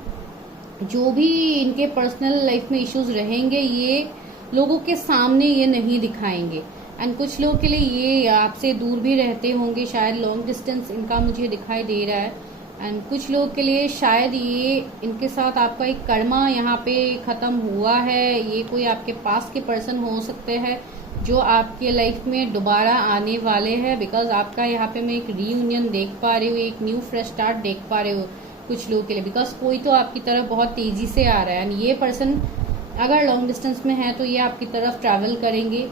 जो भी इनके पर्सनल लाइफ में इश्यूज रहेंगे, ये लोगों के सामने ये नहीं दिखाएंगे। एंड कुछ लोगों के लिए ये आपसे दूर भी रहते होंगे, शायद लॉन्ग डिस्टेंस इनका मुझे दिखाई दे रहा है। एंड कुछ लोगों के लिए शायद ये इनके साथ आपका एक कर्मा यहाँ पे खत्म हुआ है। ये कोई आपके पास के पर्सन हो सकते हैं जो आपके लाइफ में दोबारा आने वाले हैं, बिकॉज आपका यहाँ पे मैं एक रीयूनियन देख पा रही हूँ, एक न्यू फ्रेश स्टार्ट देख पा रही हूँ कुछ लोगों के लिए, बिकॉज कोई तो आपकी तरफ बहुत तेजी से आ रहा है। एंड ये पर्सन अगर लॉन्ग डिस्टेंस में है तो ये आपकी तरफ ट्रैवल करेंगे।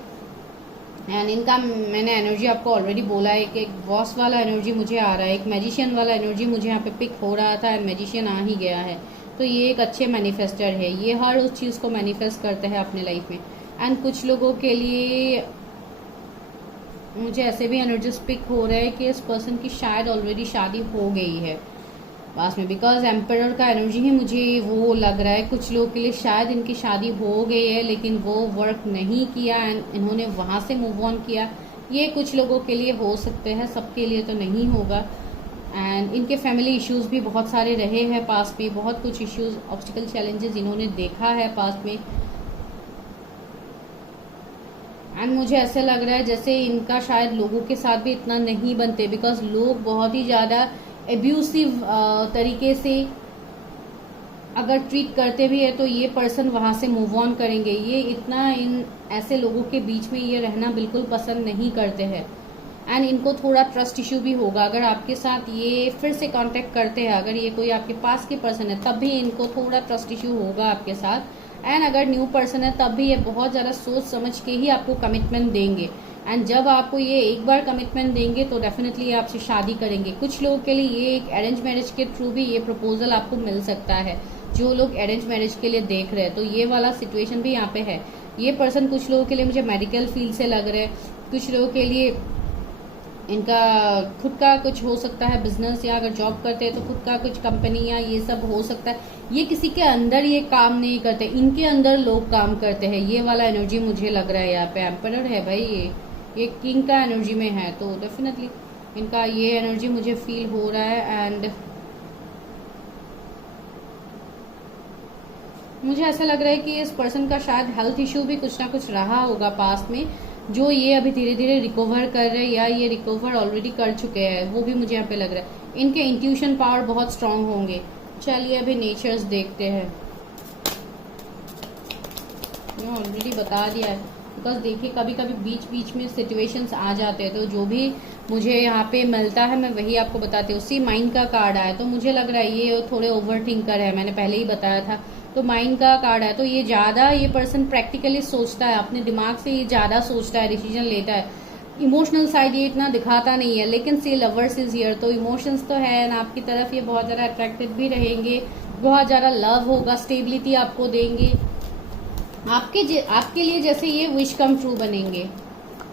एंड इनका मैंने एनर्जी आपको ऑलरेडी बोला है कि एक बॉस वाला एनर्जी मुझे आ रहा है, एक मैजिशियन वाला एनर्जी मुझे यहाँ पे पिक हो रहा था, एंड मैजिशियन आ ही गया है। तो ये एक अच्छे मैनिफेस्टर है, ये हर उस चीज़ को मैनिफेस्ट करते हैं अपने लाइफ में। एंड कुछ लोगों के लिए मुझे ऐसे भी एनर्जीज पिक हो रहे हैं कि इस पर्सन की शायद ऑलरेडी शादी हो गई है पास में, बिकॉज एम्परर का एनर्जी ही मुझे वो लग रहा है। कुछ लोगों के लिए शायद इनकी शादी हो गई है लेकिन वो वर्क नहीं किया एंड इन्होंने वहां से मूव ऑन किया। ये कुछ लोगों के लिए हो सकते हैं, सबके लिए तो नहीं होगा। एंड इनके फैमिली इश्यूज भी बहुत सारे रहे हैं पास में, बहुत कुछ इश्यूज, ऑब्स्टिकल, चैलेंजेस इन्होंने देखा है पास में। एंड मुझे ऐसे लग रहा है जैसे इनका शायद लोगों के साथ भी इतना नहीं बनते, बिकॉज लोग बहुत ही ज़्यादा एब्यूसिव तरीके से अगर ट्रीट करते भी है तो ये पर्सन वहां से मूव ऑन करेंगे। ये इतना इन ऐसे लोगों के बीच में ये रहना बिल्कुल पसंद नहीं करते हैं। एंड इनको थोड़ा ट्रस्ट इश्यू भी होगा अगर आपके साथ ये फिर से कांटेक्ट करते हैं, अगर ये कोई आपके पास की पर्सन है तब भी इनको थोड़ा ट्रस्ट इश्यू होगा आपके साथ। एंड अगर न्यू पर्सन है तब भी ये बहुत ज़्यादा सोच समझ के ही आपको कमिटमेंट देंगे। एंड जब आपको ये एक बार कमिटमेंट देंगे तो डेफिनेटली आपसे शादी करेंगे। कुछ लोगों के लिए ये एक अरेंज मैरिज के थ्रू भी ये प्रपोजल आपको मिल सकता है, जो लोग अरेंज मैरिज के लिए देख रहे हैं तो ये वाला सिचुएशन भी यहाँ पे है। ये पर्सन कुछ लोगों के लिए मुझे मेडिकल फील्ड से लग रहा है, कुछ लोगों के लिए इनका खुद का कुछ हो सकता है बिजनेस, या अगर जॉब करते हैं तो खुद का कुछ कंपनी या ये सब हो सकता है। ये किसी के अंदर ये काम नहीं करते, इनके अंदर लोग काम करते हैं। ये वाला एनर्जी मुझे लग रहा है यहाँ पे एम्परर है भाई, ये किंग का एनर्जी में है तो डेफिनेटली इनका ये एनर्जी मुझे फील हो रहा है। एंड मुझे ऐसा लग रहा है कि इस पर्सन का शायद हेल्थ इश्यू भी कुछ ना कुछ रहा होगा पास्ट में, जो ये अभी धीरे धीरे रिकवर कर रहे हैं या ये रिकवर ऑलरेडी कर चुके हैं, वो भी मुझे यहाँ पे लग रहा है। इनके इंट्यूशन पावर बहुत स्ट्रांग होंगे। चलिए अभी नेचर्स देखते हैं। मैं ऑलरेडी बता दिया है, बिकॉज देखिए कभी कभी बीच बीच में सिचुएशंस आ जाते हैं तो जो भी मुझे यहाँ पे मिलता है मैं वही आपको बताती हूँ। उसी माइंड का कार्ड आया तो मुझे लग रहा है ये थोड़े ओवर थिंकर है, मैंने पहले ही बताया था। तो माइंड का कार्ड है तो ये ज़्यादा ये पर्सन प्रैक्टिकली सोचता है, अपने दिमाग से ये ज़्यादा सोचता है, डिसीजन लेता है। इमोशनल साइड ये इतना दिखाता नहीं है, लेकिन सी लवर्स इज हियर तो इमोशंस तो है ना आपकी तरफ। ये बहुत ज़्यादा अट्रैक्टेड भी रहेंगे, बहुत ज़्यादा लव होगा, स्टेबिलिटी आपको देंगे। आपके लिए जैसे ये विश कम ट्रू बनेंगे,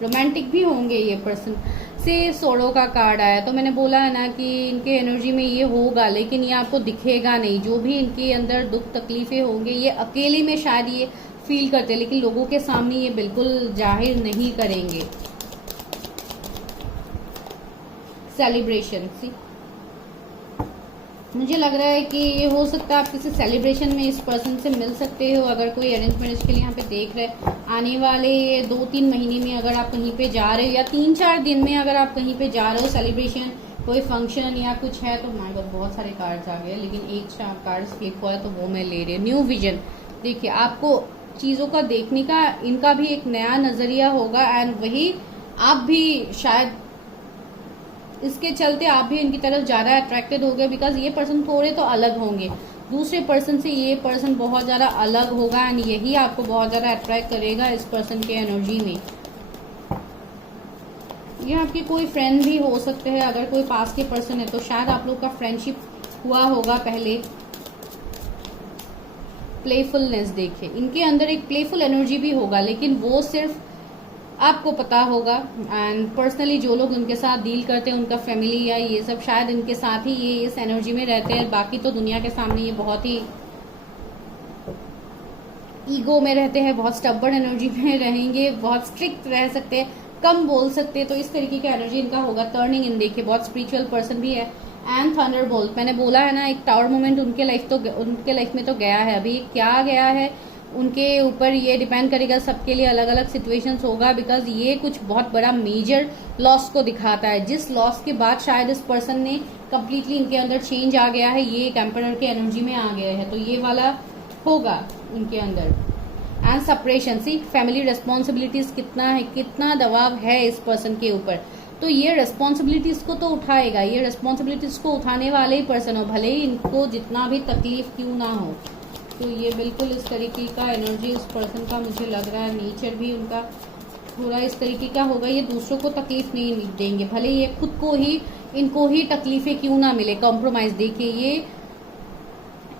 रोमांटिक भी होंगे ये पर्सन। से सोलो का कार्ड आया तो मैंने बोला है ना कि इनके एनर्जी में ये होगा लेकिन ये आपको दिखेगा नहीं। जो भी इनके अंदर दुख तकलीफें होंगे ये अकेले में शायद ये फील करते, लेकिन लोगों के सामने ये बिल्कुल जाहिर नहीं करेंगे। सेलिब्रेशन सी मुझे लग रहा है कि ये हो सकता है आप किसी सेलिब्रेशन में इस पर्सन से मिल सकते हो। अगर कोई अरेंज मैरिज के लिए यहाँ पे देख रहे हैं, आने वाले 2-3 महीने में अगर आप कहीं पे जा रहे हो या 3-4 दिन में अगर आप कहीं पे जा रहे हो, सेलिब्रेशन कोई फंक्शन या कुछ है, तो माय गॉड बहुत सारे कार्ड्स आ गए लेकिन एक कार्ड्स फ्लिप हुआ है तो वो मैं ले रही हूँ। न्यू विजन, देखिए आपको चीज़ों का देखने का इनका भी एक नया नजरिया होगा। एंड वही आप भी शायद इसके चलते आप भी इनकी तरफ ज़्यादा अट्रैक्टेड हो गए, बिकॉज ये पर्सन थोड़े तो अलग होंगे दूसरे पर्सन से। ये पर्सन बहुत ज़्यादा अलग होगा एंड यही आपको बहुत ज़्यादा अट्रैक्ट करेगा इस पर्सन के एनर्जी में। ये आपके कोई फ्रेंड भी हो सकते हैं, अगर कोई पास के पर्सन है तो शायद आप लोग का फ्रेंडशिप हुआ होगा पहले। प्लेफुलनेस देखिए इनके अंदर एक प्लेफुल एनर्जी भी होगा, लेकिन वो सिर्फ आपको पता होगा। एंड पर्सनली जो लोग उनके साथ डील करते हैं, उनका फैमिली या ये सब, शायद इनके साथ ही ये इस एनर्जी में रहते हैं। बाकी तो दुनिया के सामने ये बहुत ही ईगो में रहते हैं, बहुत स्टबर्न एनर्जी में रहेंगे, बहुत स्ट्रिक्ट रह सकते हैं, कम बोल सकते हैं। तो इस तरीके का एनर्जी इनका होगा। टर्निंग इन देखिए बहुत स्पिरिचुअल पर्सन भी है। एंड थंडरबोल्ट मैंने बोला है ना, एक टावर मोमेंट उनके लाइफ में तो गया है। अभी क्या गया है उनके ऊपर ये डिपेंड करेगा, सबके लिए अलग अलग सिचुएशंस होगा, बिकॉज ये कुछ बहुत बड़ा मेजर लॉस को दिखाता है, जिस लॉस के बाद शायद इस पर्सन ने कम्प्लीटली इनके अंदर चेंज आ गया है, ये एक एम्परर के एनर्जी में आ गया है, तो ये वाला होगा उनके अंदर। And separation, see family responsibilities कितना है, कितना दबाव है इस पर्सन के ऊपर, तो ये रेस्पॉन्सिबिलिटीज को तो उठाएगा, ये रेस्पॉन्सिबिलिटीज को उठाने वाले ही पर्सन हो, भले ही इनको जितना भी तकलीफ क्यों ना हो। तो ये बिल्कुल इस तरीके का एनर्जी उस पर्सन का मुझे लग रहा है, नेचर भी उनका थोड़ा इस तरीके का होगा, ये दूसरों को तकलीफ नहीं देंगे, भले ये खुद को ही इनको ही तकलीफें क्यों ना मिले, कॉम्प्रोमाइज। देखिए ये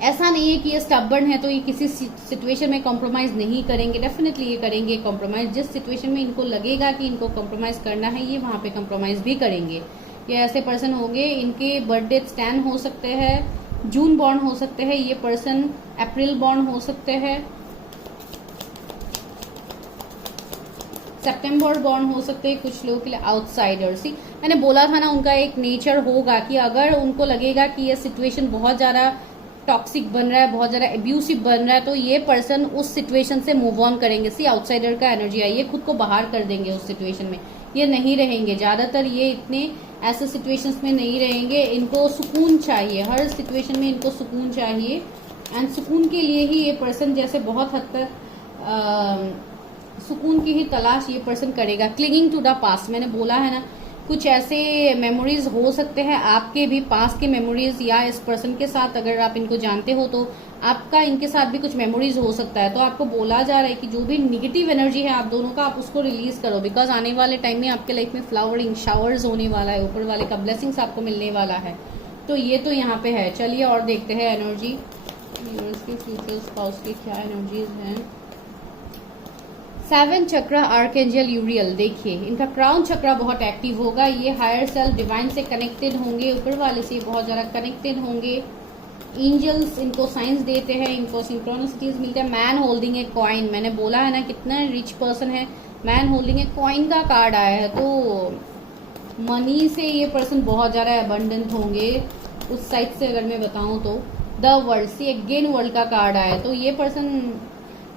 ऐसा नहीं है कि ये स्टबर्न है तो ये किसी सिचुएशन में कॉम्प्रोमाइज नहीं करेंगे, डेफिनेटली ये करेंगे कॉम्प्रोमाइज। जिस सिचुएशन में इनको लगेगा कि इनको कॉम्प्रोमाइज करना है, ये वहां पे कॉम्प्रोमाइज भी करेंगे। ये ऐसे पर्सन होंगे, इनके बर्थडे स्टैंड हो सकते हैं, जून बॉर्न हो सकते हैं, ये पर्सन अप्रैल बॉर्न हो सकते हैं, सितंबर बॉर्न हो सकते हैं, कुछ लोगों के लिए आउटसाइडर्स ही। मैंने बोला था ना, उनका एक नेचर होगा कि अगर उनको लगेगा कि ये सिचुएशन बहुत ज्यादा टॉक्सिक बन रहा है, बहुत ज्यादा एब्यूसिव बन रहा है, तो ये पर्सन उस सिचुएशन से मूव ऑन करेंगे। सी आउटसाइडर का एनर्जी है, ये खुद को बाहर कर देंगे उस सिचुएशन में, ये नहीं रहेंगे ज्यादातर, ये इतने ऐसे सिचुएशंस में नहीं रहेंगे। इनको सुकून चाहिए, हर सिचुएशन में इनको सुकून चाहिए, एंड सुकून के लिए ही ये पर्सन जैसे बहुत हद तक सुकून की ही तलाश ये पर्सन करेगा। क्लिंगिंग टू द पास्ट, मैंने बोला है ना, कुछ ऐसे मेमोरीज हो सकते हैं आपके भी पास्ट के मेमोरीज, या इस पर्सन के साथ अगर आप इनको जानते हो तो आपका इनके साथ भी कुछ मेमोरीज हो सकता है। तो आपको बोला जा रहा है कि जो भी निगेटिव एनर्जी है आप दोनों का, आप उसको रिलीज करो, बिकॉज आने वाले टाइम में आपके लाइफ में फ्लावरिंग शावर्स होने वाला है, ऊपर वाले का ब्लेसिंग्स आपको मिलने वाला है। तो ये तो यहाँ पे है। चलिए और देखते हैं एनर्जी के फ्यूचर स्पाउस की क्या एनर्जीज हैं। 7 चक्र आर्कएंजल यूरियल, देखिए इनका क्राउन चक्र बहुत एक्टिव होगा, ये हायर सेल्फ डिवाइन से कनेक्टेड होंगे, ऊपर वाले से बहुत ज्यादा कनेक्टेड होंगे। एंजल्स इनको साइंस देते हैं, इनको सिंक्रोनिसिटीज मिलते हैं। मैन होल्डिंग ए कॉइन, मैंने बोला है ना कितना रिच पर्सन है, मैन होल्डिंग ए कॉइन का कार्ड आया है, तो मनी से ये पर्सन बहुत ज्यादा अबंडेंट होंगे। उस साइड से अगर मैं बताऊं तो द वर्ल्ड से अगेन वर्ल्ड का कार्ड आया है, तो ये पर्सन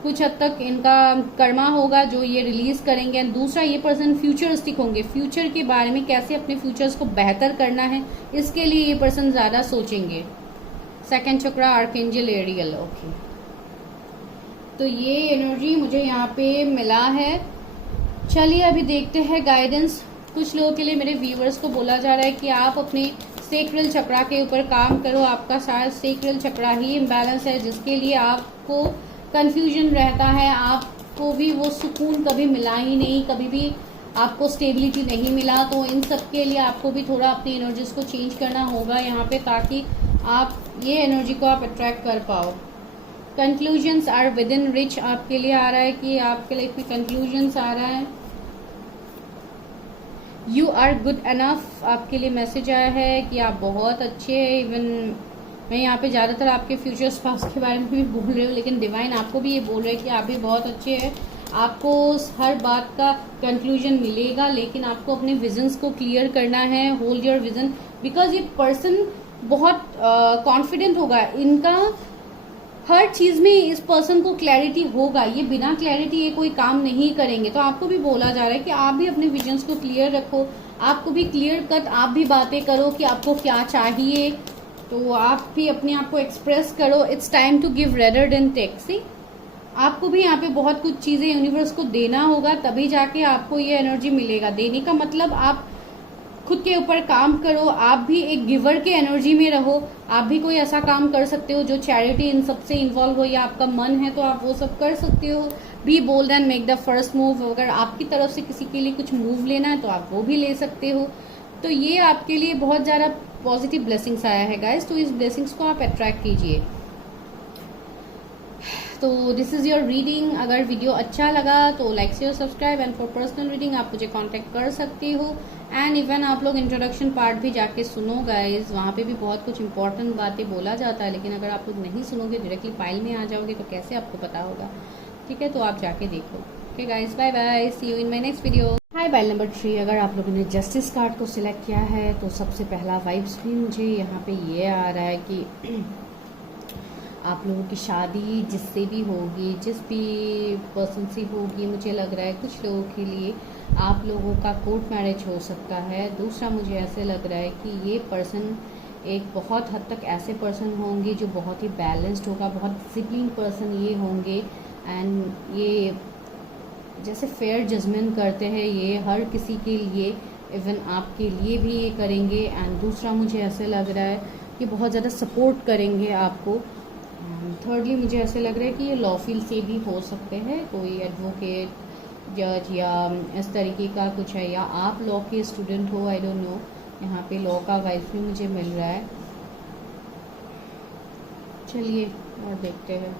कुछ हद तक इनका कर्मा होगा जो ये रिलीज करेंगे। दूसरा, ये पर्सन फ्यूचरिस्टिक होंगे, फ्यूचर के बारे में कैसे अपने फ्यूचर्स को बेहतर करना है इसके लिए ये पर्सन ज्यादा सोचेंगे। सेकंड चक्र आर्कएंजल एरियल, ओके, तो ये एनर्जी मुझे यहाँ पे मिला है। चलिए अभी देखते हैं गाइडेंस। कुछ लोगों के लिए मेरे व्यूअर्स को बोला जा रहा है कि आप अपने सेक्रल चक्रा के ऊपर काम करो, आपका शायद सेक्रल चक्रा ही इम्बैलेंस है जिसके लिए आपको कंफ्यूजन रहता है, आपको भी वो सुकून कभी मिला ही नहीं, कभी भी आपको स्टेबिलिटी नहीं मिला। तो इन सब के लिए आपको भी थोड़ा अपनी एनर्जीज को चेंज करना होगा यहाँ पे, ताकि आप ये एनर्जी को आप अट्रैक्ट कर पाओ। Conclusions are within reach आपके लिए आ रहा है कि आपके लाइफ में कंक्लूजन्स आ रहा है। यू आर गुड एनफ आपके लिए मैसेज आया है कि आप बहुत अच्छे हैं। इवन मैं यहाँ पे ज़्यादातर आपके फ्यूचर स्पाउस के बारे में भी बोल रही हूँ, लेकिन डिवाइन आपको भी ये बोल रहे हैं कि आप भी बहुत अच्छे हैं। आपको हर बात का कंक्लूजन मिलेगा, लेकिन आपको अपने विजन्स को क्लियर करना है। होल्ड योर विजन, बिकॉज ये पर्सन बहुत कॉन्फिडेंट होगा, इनका हर चीज में इस पर्सन को क्लैरिटी होगा, ये बिना क्लैरिटी ये कोई काम नहीं करेंगे। तो आपको भी बोला जा रहा है कि आप भी अपने विजन्स को क्लियर रखो, आपको भी क्लियर कट आप भी बातें करो कि आपको क्या चाहिए, तो आप भी अपने आप को एक्सप्रेस करो। It's time to give rather than take. See आपको भी यहाँ पे बहुत कुछ चीजें यूनिवर्स को देना होगा, तभी जाके आपको ये एनर्जी मिलेगा। देने का मतलब आप खुद के ऊपर काम करो, आप भी एक गिवर के एनर्जी में रहो, आप भी कोई ऐसा काम कर सकते हो जो चैरिटी इन सबसे इन्वॉल्व हो, या आपका मन है तो आप वो सब कर सकते हो। Be bold and make the first move. अगर आपकी तरफ से किसी के लिए कुछ मूव लेना है तो आप वो भी ले सकते हो। तो ये आपके लिए बहुत ज्यादा पॉजिटिव ब्लेसिंग्स आया है गाइस, तो इस ब्लेसिंग्स को आप अट्रैक्ट कीजिए। तो दिस इज योर रीडिंग। अगर वीडियो अच्छा लगा तो like share subscribe, and for personal reading आप मुझे कांटेक्ट कर सकते हो। एंड इवन आप लोग इंट्रोडक्शन पार्ट भी जाके सुनो गाइज, वहाँ पे भी बहुत कुछ इंपॉर्टेंट बातें बोला जाता है, लेकिन अगर आप लोग नहीं सुनोगे, डायरेक्टली फाइल में आ जाओगे तो कैसे आपको पता होगा। ठीक है, तो आप जाके देखो। Okay guys, bye bye, see you in my next video. Hi, pile number 3, अगर आप लोगों ने जस्टिस कार्ड को सिलेक्ट किया है तो सबसे पहला वाइब्स भी मुझे यहाँ पे ये आ रहा है कि आप लोगों की शादी जिससे भी होगी, जिस भी पर्सन से होगी, मुझे लग रहा है कुछ लोगों के लिए आप लोगों का कोर्ट मैरिज हो सकता है। दूसरा मुझे ऐसे लग रहा है कि ये पर्सन एक बहुत हद तक ऐसे पर्सन होंगे जो बहुत ही बैलेंस्ड होगा, बहुत डिसिप्लिन पर्सन ये होंगे। एंड ये जैसे फेयर जजमेंट करते हैं, ये हर किसी के लिए, इवन आपके लिए भी ये करेंगे। एंड दूसरा मुझे ऐसे लग रहा है कि बहुत ज़्यादा सपोर्ट करेंगे आपको। थर्डली मुझे ऐसे लग रहा है कि ये लॉ फील्ड से भी हो सकते हैं, कोई एडवोकेट, जज या इस तरीके का कुछ है, या आप लॉ के स्टूडेंट हो, आई डोंट नो। यहाँ पे लॉ का वाइफ भी मुझे मिल रहा है। चलिए और देखते हैं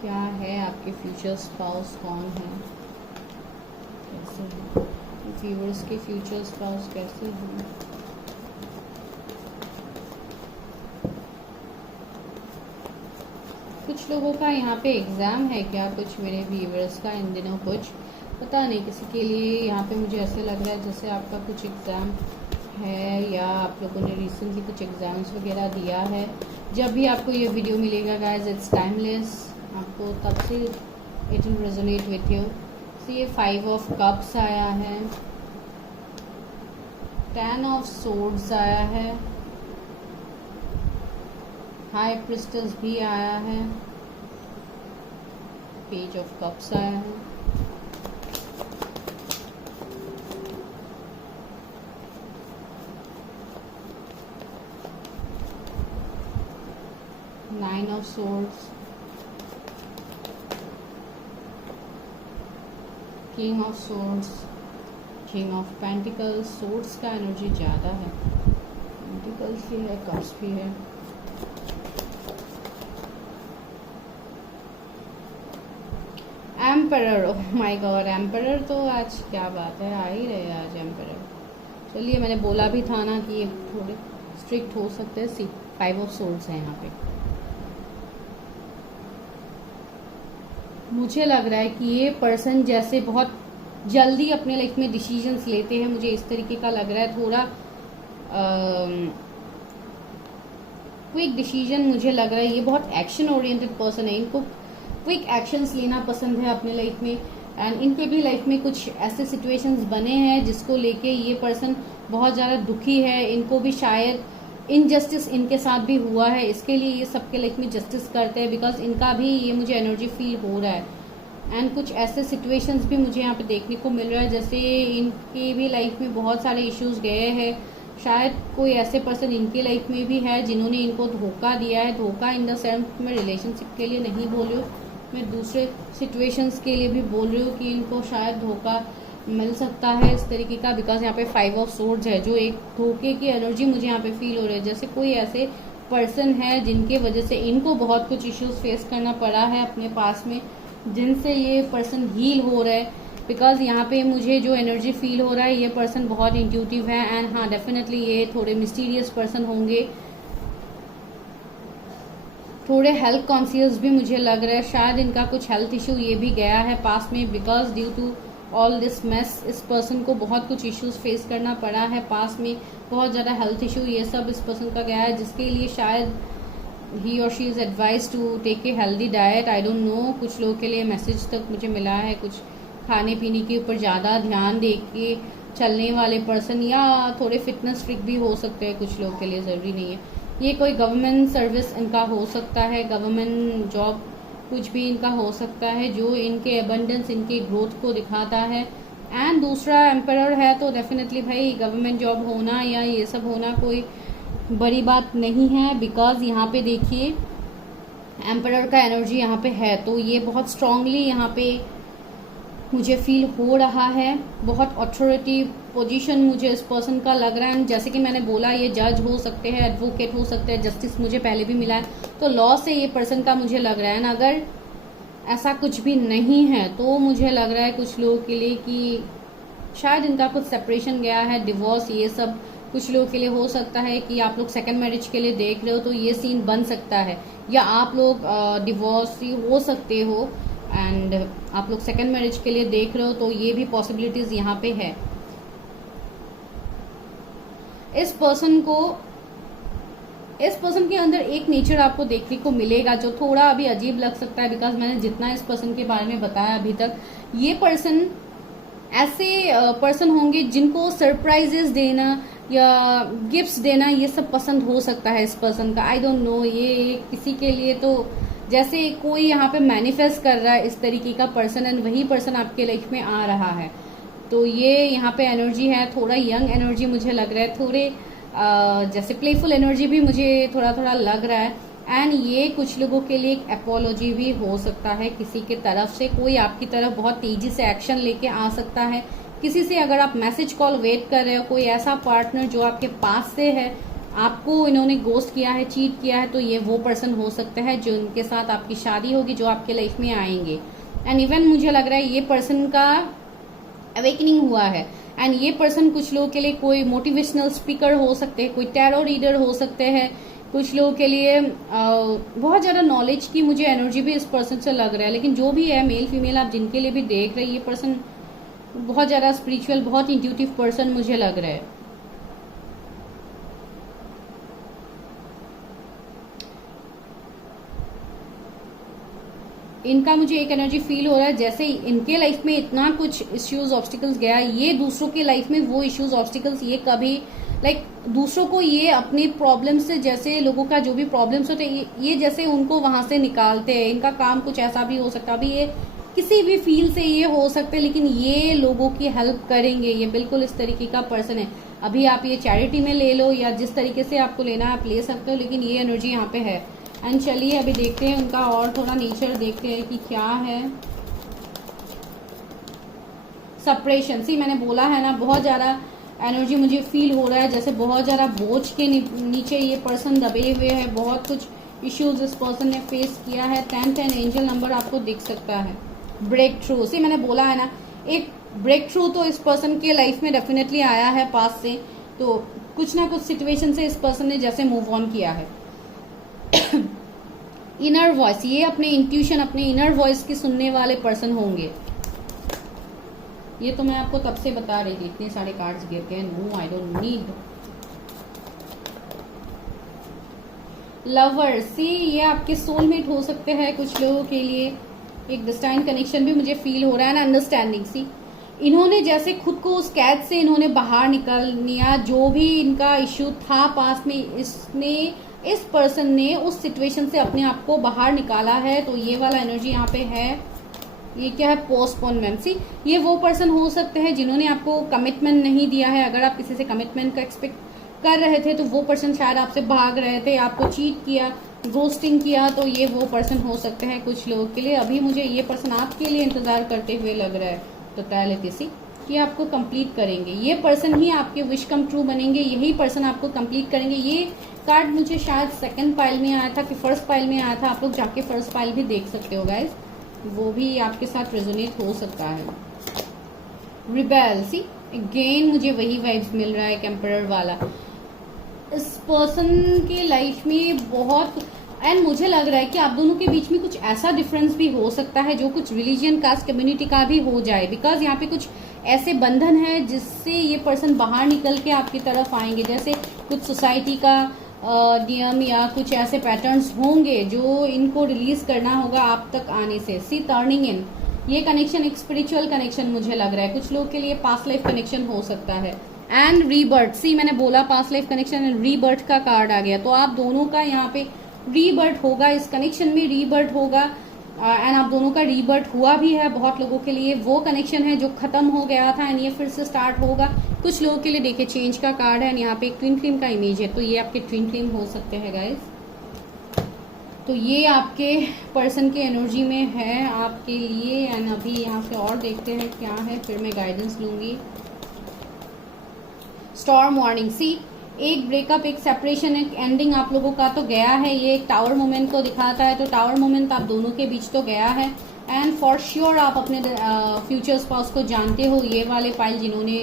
क्या है आपके फ्यूचर स्पाउस, कौन है, कैसे हैं व्यूअर्स के फ्यूचर स्पाउस, कैसे हैं। कुछ लोगों का यहाँ पे एग्ज़ाम है क्या, कुछ मेरे व्यूअर्स का इन दिनों, कुछ पता नहीं किसी के लिए यहाँ पे मुझे ऐसे लग रहा है जैसे आपका कुछ एग्ज़ाम है, या आप लोगों ने रिसेंटली कुछ एग्ज़ाम्स वगैरह दिया है। जब भी आपको ये वीडियो मिलेगा गाइज, इट्स टाइमलेस, आपको तब से it will resonate with you. So ये 5 ऑफ कप्स आया है, 10 ऑफ सोर्ड्स आया है, हाई प्रिस्टस भी आया है, पेज ऑफ कप्स आया है, nine of swords, king of swords, king of pentacles. Swords का एनर्जी ज़्यादा है, पेंटिकल्स भी है, कप्स भी है। Emperor, oh my God, emperor तो आज क्या बात है, आ ही रहे आज एम्परर। चलिए, मैंने बोला भी था ना कि ये थोड़े स्ट्रिक्ट हो सकते हैं। सी 5 ऑफ सोर्ड्स है यहाँ पे। मुझे लग रहा है कि ये पर्सन जैसे बहुत जल्दी अपने लाइफ में डिसीजंस लेते हैं, मुझे इस तरीके का लग रहा है। थोड़ा क्विक डिसीजन मुझे लग रहा है। ये बहुत एक्शन ओरिएंटेड पर्सन है, इनको क्विक एक्शंस लेना पसंद है अपने लाइफ में। एंड इनके भी लाइफ में कुछ ऐसे सिचुएशंस बने हैं जिसको लेके ये पर्सन बहुत ज़्यादा दुखी है। इनको भी शायद इनजस्टिस इनके साथ भी हुआ है, इसके लिए ये सबके लाइफ में जस्टिस करते हैं, बिकॉज इनका भी ये मुझे एनर्जी फील हो रहा है। एंड कुछ ऐसे सिचुएशंस भी मुझे यहाँ पे देखने को मिल रहा है जैसे इनके भी लाइफ में बहुत सारे इश्यूज गए हैं। शायद कोई ऐसे पर्सन इनके लाइफ में भी है जिन्होंने इनको धोखा दिया है। धोखा इन द सेंस मैं रिलेशनशिप के लिए नहीं बोल रही हूँ, मैं दूसरे सिचुएशंस के लिए भी बोल रही हूँ कि इनको शायद धोखा मिल सकता है इस तरीके का। बिकॉज यहाँ पे 5 ऑफ सोर्ड्स है, जो एक धोखे की एनर्जी मुझे यहाँ पे फील हो रही है। जैसे कोई ऐसे पर्सन है जिनके वजह से इनको बहुत कुछ इश्यूज फेस करना पड़ा है अपने पास में, जिनसे ये पर्सन हील हो रहा है। बिकॉज यहाँ पे मुझे जो एनर्जी फील हो रहा है, ये पर्सन बहुत इंट्यूटिव है। एंड हाँ, डेफिनेटली ये थोड़े मिस्टीरियस पर्सन होंगे, थोड़े हेल्थ कॉन्शियस भी मुझे लग रहा है। शायद इनका कुछ हेल्थ इशू ये भी गया है पास में, because due to all this mess इस पर्सन को बहुत कुछ इश्यूज फेस करना पड़ा है पास में। बहुत ज़्यादा हेल्थ इशू ये सब इस पर्सन का गया है, जिसके लिए शायद ही और she is advise to take a healthy diet. I don't know, कुछ लोगों के लिए मैसेज तक मुझे मिला है, कुछ खाने पीने के ऊपर ज़्यादा ध्यान दे के चलने वाले पर्सन, या थोड़े फिटनेस फ्रीक भी हो सकते हैं कुछ लोगों के लिए, ज़रूरी नहीं है। ये कोई गवर्नमेंट सर्विस इनका हो सकता है, गवर्नमेंट जॉब कुछ भी इनका हो सकता है, जो इनके एबंडेंस, इनके ग्रोथ को दिखाता है। एंड दूसरा एम्परर है, तो डेफिनेटली भाई गवर्नमेंट जॉब होना या ये सब होना कोई बड़ी बात नहीं है। बिकॉज यहाँ पे देखिए एम्परर का एनर्जी यहाँ पे है, तो ये बहुत स्ट्रांगली यहाँ पे मुझे फील हो रहा है। बहुत अथॉरिटी पोजीशन मुझे इस पर्सन का लग रहा है। जैसे कि मैंने बोला, ये जज हो सकते हैं, एडवोकेट हो सकते हैं, जस्टिस मुझे पहले भी मिला है, तो लॉ से ये पर्सन का मुझे लग रहा है ना। अगर ऐसा कुछ भी नहीं है तो मुझे लग रहा है कुछ लोगों के लिए कि शायद इनका कुछ सेपरेशन गया है, डिवोर्स, ये सब कुछ लोगों के लिए हो सकता है कि आप लोग सेकंड मैरिज के लिए देख रहे हो तो ये सीन बन सकता है, या आप लोग डिवोर्स हो सकते हो एंड आप लोग सेकंड मैरिज के लिए देख रहे हो, तो ये भी पॉसिबिलिटीज यहाँ पे है। इस पर्सन को इस पर्सन के अंदर एक नेचर आपको देखने को मिलेगा जो थोड़ा अभी अजीब लग सकता है, बिकॉज मैंने जितना इस पर्सन के बारे में बताया अभी तक, ये पर्सन ऐसे पर्सन होंगे जिनको सरप्राइजेस देना या गिफ्ट्स देना ये सब पसंद हो सकता है इस पर्सन का। आई डोंट नो, ये किसी के लिए तो जैसे कोई यहाँ पे मैनिफेस्ट कर रहा है इस तरीके का पर्सन, एंड वही पर्सन आपके लाइफ में आ रहा है। तो ये यहाँ पे एनर्जी है, थोड़ा यंग एनर्जी मुझे लग रहा है, थोड़े जैसे प्लेफुल एनर्जी भी मुझे थोड़ा थोड़ा लग रहा है। एंड ये कुछ लोगों के लिए एक अपोलॉजी भी हो सकता है किसी के तरफ से, कोई आपकी तरफ बहुत तेजी से एक्शन लेके आ सकता है। किसी से अगर आप मैसेज कॉल वेट कर रहे हो, कोई ऐसा पार्टनर जो आपके पास से है, आपको इन्होंने गोस्ट किया है, चीट किया है, तो ये वो पर्सन हो सकते हैं जो उनके साथ आपकी शादी होगी, जो आपके लाइफ में आएंगे। एंड इवन मुझे लग रहा है ये पर्सन का अवेकनिंग हुआ है, एंड ये पर्सन कुछ लोगों के लिए कोई मोटिवेशनल स्पीकर हो सकते हैं, कोई टैरो रीडर हो सकते हैं, कुछ लोगों के लिए बहुत ज्यादा नॉलेज की मुझे एनर्जी भी इस पर्सन से लग रहा है। लेकिन जो भी है, मेल फीमेल आप जिनके लिए भी देख रहे हैं, ये पर्सन बहुत ज्यादा स्पिरिचुअल, बहुत इंट्यूटिव पर्सन मुझे लग रहा है। इनका मुझे एक एनर्जी फील हो रहा है जैसे इनके लाइफ में इतना कुछ इश्यूज ऑब्स्टिकल्स गया, ये दूसरों के लाइफ में वो इश्यूज ऑब्स्टिकल्स ये कभी दूसरों को ये अपने प्रॉब्लम से, जैसे लोगों का जो भी प्रॉब्लम्स होते हैं ये जैसे उनको वहां से निकालते हैं। इनका काम कुछ ऐसा भी हो सकता है, अभी ये किसी भी फील्ड से ये हो सकते हैं, लेकिन ये लोगों की हेल्प करेंगे, ये बिल्कुल इस तरीके का पर्सन है। अभी आप ये चैरिटी में ले लो या जिस तरीके से आपको लेना है आप ले सकते हो, लेकिन ये एनर्जी यहाँ पे है। एंड चलिए अभी देखते हैं उनका और थोड़ा नेचर देखते हैं कि क्या है। सप्रेशन, सी मैंने बोला है ना, बहुत ज्यादा एनर्जी मुझे फील हो रहा है जैसे बहुत ज्यादा बोझ के नीचे ये पर्सन दबे हुए है, बहुत कुछ इश्यूज इस पर्सन ने फेस किया है। 10 एंजल नंबर आपको दिख सकता है। ब्रेक थ्रू, सी मैंने बोला है ना, एक ब्रेक थ्रू तो इस पर्सन के लाइफ में डेफिनेटली आया है पास से, तो कुछ ना कुछ सिचुएशन से इस पर्सन ने जैसे मूव ऑन किया है। इनर वॉइस, ये अपने इंट्यूशन, अपने इनर वॉइस की सुनने वाले पर्सन होंगे। ये तो मैं आपको तब से बता रही थी, इतने सारे कार्ड्स गिर गए। No, I don't need. Lover, see ये आपके सोलमेट हो सकते हैं कुछ लोगों के लिए। एक डिस्टाइन कनेक्शन भी मुझे फील हो रहा है ना। अंडरस्टैंडिंग, सी इन्होंने जैसे खुद को उस कैद से इन्होंने बाहर निकाल लिया, जो भी इनका इश्यू था पास में, इस पर्सन ने उस सिचुएशन से अपने आप को बाहर निकाला है। तो ये वाला एनर्जी यहाँ पे है। ये क्या है? पोस्टपोनमेंट। सी ये वो पर्सन हो सकते हैं जिन्होंने आपको कमिटमेंट नहीं दिया है। अगर आप किसी से कमिटमेंट का एक्सपेक्ट कर रहे थे तो वो पर्सन शायद आपसे भाग रहे थे, आपको चीट किया, घोस्टिंग किया, तो ये वो पर्सन हो सकते हैं कुछ लोगों के लिए। अभी मुझे ये पर्सन आपके लिए इंतजार करते हुए लग रहा है। तो टोटलिटी सी कि आपको कंप्लीट करेंगे, ये पर्सन ही आपके विश कम ट्रू बनेंगे, यही पर्सन आपको कंप्लीट करेंगे। ये कार्ड मुझे शायद सेकंड पाइल में आया था कि फर्स्ट पाइल में आया था, आप लोग जाके फर्स्ट पाइल भी देख सकते हो गाइस, वो भी आपके साथ रेजोनेट हो सकता है। रिबेल, सी अगेन मुझे वही वाइब्स मिल रहा है एम्परर वाला। इस पर्सन के लाइफ में बहुत, एंड मुझे लग रहा है कि आप दोनों के बीच में कुछ ऐसा डिफरेंस भी हो सकता है जो कुछ रिलीजियन, कास्ट, कम्युनिटी का भी हो जाए, बिकॉज यहाँ पे कुछ ऐसे बंधन है जिससे ये पर्सन बाहर निकल के आपकी तरफ आएंगे। जैसे कुछ सोसाइटी का नियम या कुछ ऐसे पैटर्न्स होंगे जो इनको रिलीज करना होगा आप तक आने से। सी टर्निंग इन, ये कनेक्शन एक स्पिरिचुअल कनेक्शन मुझे लग रहा है, कुछ लोग के लिए पास्ट लाइफ कनेक्शन हो सकता है। एंड रीबर्थ, सी मैंने बोला past life connection and rebirth का कार्ड आ गया, तो आप दोनों का यहाँ पे रीबर्थ होगा, इस कनेक्शन में रीबर्थ होगा। एंड आप दोनों का रीबर्थ हुआ भी है। बहुत लोगों के लिए वो कनेक्शन है जो खत्म हो गया था एंड ये फिर से स्टार्ट होगा। कुछ लोगों के लिए देखिए चेंज का कार्ड है एंड यहाँ पे एक ट्विन फ्लेम का इमेज है, तो ये आपके ट्विन फ्लेम हो सकते हैं गाइस। तो ये आपके पर्सन के एनर्जी में है आपके लिए। एंड अभी यहाँ से और देखते हैं क्या है, फिर मैं गाइडेंस लूंगी। स्टॉर्म वार्निंग, सी एक ब्रेकअप, एक सेपरेशन, एक एंडिंग आप लोगों का तो गया है। ये एक टावर मोमेंट को दिखाता है, तो टावर मोमेंट आप दोनों के बीच तो गया है। एंड फॉर श्योर आप अपने फ्यूचर स्पाउस को जानते हो। ये वाले फाइल जिन्होंने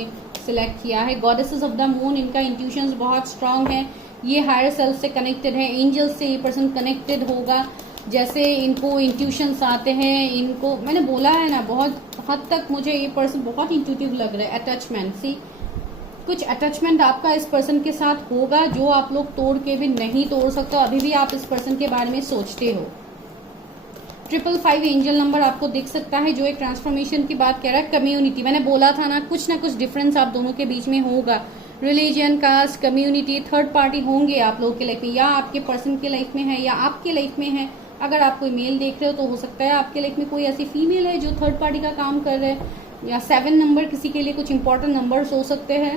सिलेक्ट किया है, गॉडेसेस ऑफ द मून, इनका इंट्यूशंस बहुत स्ट्रांग है। ये हायर सेल्फ से कनेक्टेड है, एंजल्स से ये पर्सन कनेक्टेड होगा। जैसे इनको इंट्यूशंस आते हैं, इनको मैंने बोला है ना, बहुत हद तक मुझे ये पर्सन बहुत इंट्यूटिव लग रहा है। अटैचमेंट, सी कुछ अटैचमेंट आपका इस पर्सन के साथ होगा जो आप लोग तोड़ के भी नहीं तोड़ सकते, अभी भी आप इस पर्सन के बारे में सोचते हो। 555 एंजल नंबर आपको दिख सकता है जो एक ट्रांसफॉर्मेशन की बात कह रहा है। कम्युनिटी, मैंने बोला था ना कुछ डिफरेंस आप दोनों के बीच में होगा। Religion, caste, community, third party होंगे आप लोगों के लाइफ में, या आपके पर्सन के लाइफ में है या आपके लाइफ में है। अगर आप कोई मेल देख रहे हो तो हो सकता है आपके लाइफ में कोई ऐसी फीमेल है जो थर्ड पार्टी का काम कर रहे हैं, या 7 नंबर किसी के लिए कुछ इंपॉर्टेंट नंबर्स हो सकते हैं।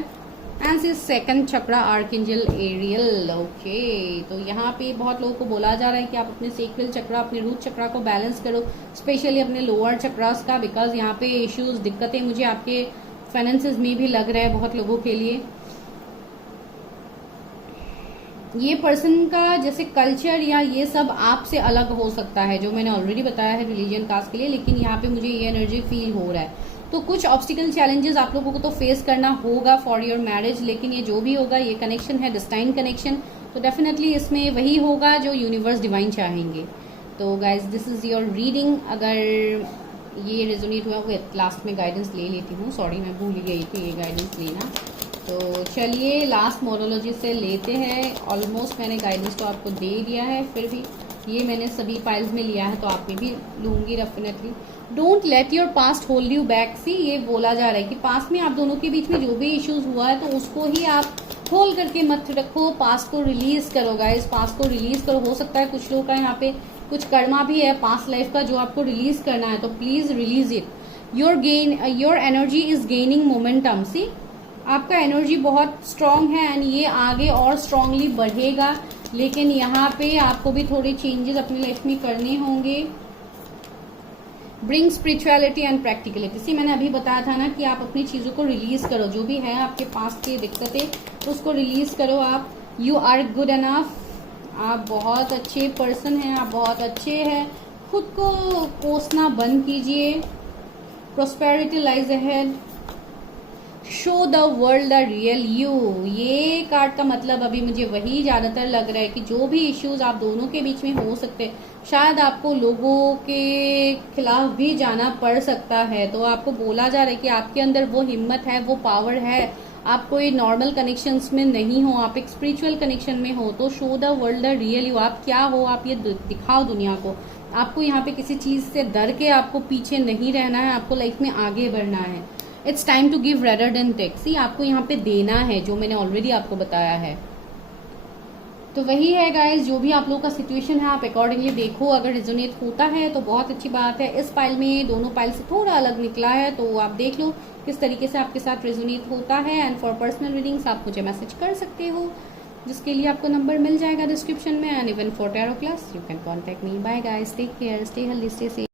And is second chakra archangel Ariel. Okay, तो यहाँ पे बहुत लोगों को बोला जा रहा है कि आप अपने सेक्रल चक्रा, अपने रूट चक्रा को बैलेंस करो, स्पेशली अपने लोअर चक्रास का, बिकॉज यहाँ पे इश्यूज, दिक्कतें मुझे आपके फाइनेंसेस में भी लग रहा है बहुत लोगों के लिए। ये पर्सन का जैसे कल्चर या ये सब आपसे अलग हो सकता है, जो मैंने ऑलरेडी बताया है रिलीजन कास्ट के लिए, लेकिन यहाँ पे मुझे ये एनर्जी फील हो रहा है। तो कुछ ऑब्स्टिकल चैलेंजेस आप लोगों को तो फेस करना होगा फॉर योर मैरिज, लेकिन ये जो भी होगा, ये कनेक्शन है डिस्टाइन कनेक्शन, तो डेफिनेटली इसमें वही होगा जो यूनिवर्स डिवाइन चाहेंगे। तो guys this is your reading. अगर ये रेजोनेट हुआ, विथ लास्ट में गाइडेंस ले लेती हूँ, सॉरी मैं भूल गई थी ये गाइडेंस लेना। तो चलिए लास्ट मोरोलॉजी से लेते हैं। ऑलमोस्ट मैंने गाइडेंस तो आपको दे दिया है, फिर भी ये मैंने सभी फाइल्स में लिया है तो आप में भी लूंगी definitely. Don't let your past hold you back. See, ये बोला जा रहा है कि पास्ट में आप दोनों के बीच में जो भी इश्यूज हुआ है तो उसको ही आप होल्ड करके मत रखो, पास्ट को रिलीज करो गाइस, पास्ट को रिलीज करो। हो सकता है कुछ लोगों का यहाँ पे कुछ कर्मा भी है पास्ट लाइफ का जो आपको रिलीज करना है, तो please release it. Your energy is gaining momentum. See, आपका एनर्जी बहुत स्ट्रांग है एंड ये आगे और स्ट्रांगली बढ़ेगा, लेकिन यहाँ पे आपको भी थोड़े चेंजेस अपनी लाइफ में करने होंगे। Bring spirituality and practicality. See, मैंने अभी बताया था ना कि आप अपनी चीजों को रिलीज करो, जो भी है आपके पास की दिक्कतें उसको रिलीज करो आप। यू आर गुड एनफ, आप बहुत अच्छे पर्सन हैं, आप बहुत अच्छे हैं, खुद को कोसना बंद कीजिए। Prosperity lies ahead, show the world the real you. ये कार्ड का मतलब अभी मुझे वही ज्यादातर लग रहा है कि जो भी इश्यूज आप दोनों के बीच में हो सकते हैं, शायद आपको लोगों के खिलाफ भी जाना पड़ सकता है, तो आपको बोला जा रहा है कि आपके अंदर वो हिम्मत है, वो पावर है, आप कोई नॉर्मल कनेक्शंस में नहीं हो, आप एक स्पिरिचुअल कनेक्शन में हो। तो show the world the real you, आप क्या हो आप ये दिखाओ दुनिया को। आपको यहाँ पे किसी चीज से डर के आपको पीछे नहीं रहना है, आपको लाइफ में आगे बढ़ना है। It's time to give rather than take. See, आपको यहाँ पे देना है, जो मैंने ऑलरेडी आपको बताया है। तो वही है गाइस, जो भी आप लोगों का सिचुएशन है आप अकॉर्डिंगली देखो। अगर रिजोनेट होता है तो बहुत अच्छी बात है। इस पाइल में दोनों पाइल से थोड़ा अलग निकला है, तो आप देख लो किस तरीके से आपके साथ रिजोनेट होता है। एंड फॉर पर्सनल रीडिंग्स आप मुझे मैसेज कर सकते हो, जिसके लिए आपको नंबर मिल जाएगा डिस्क्रिप्शन में। And even for tarot class you can contact me. Bye guys, take care, stay healthy, stay safe.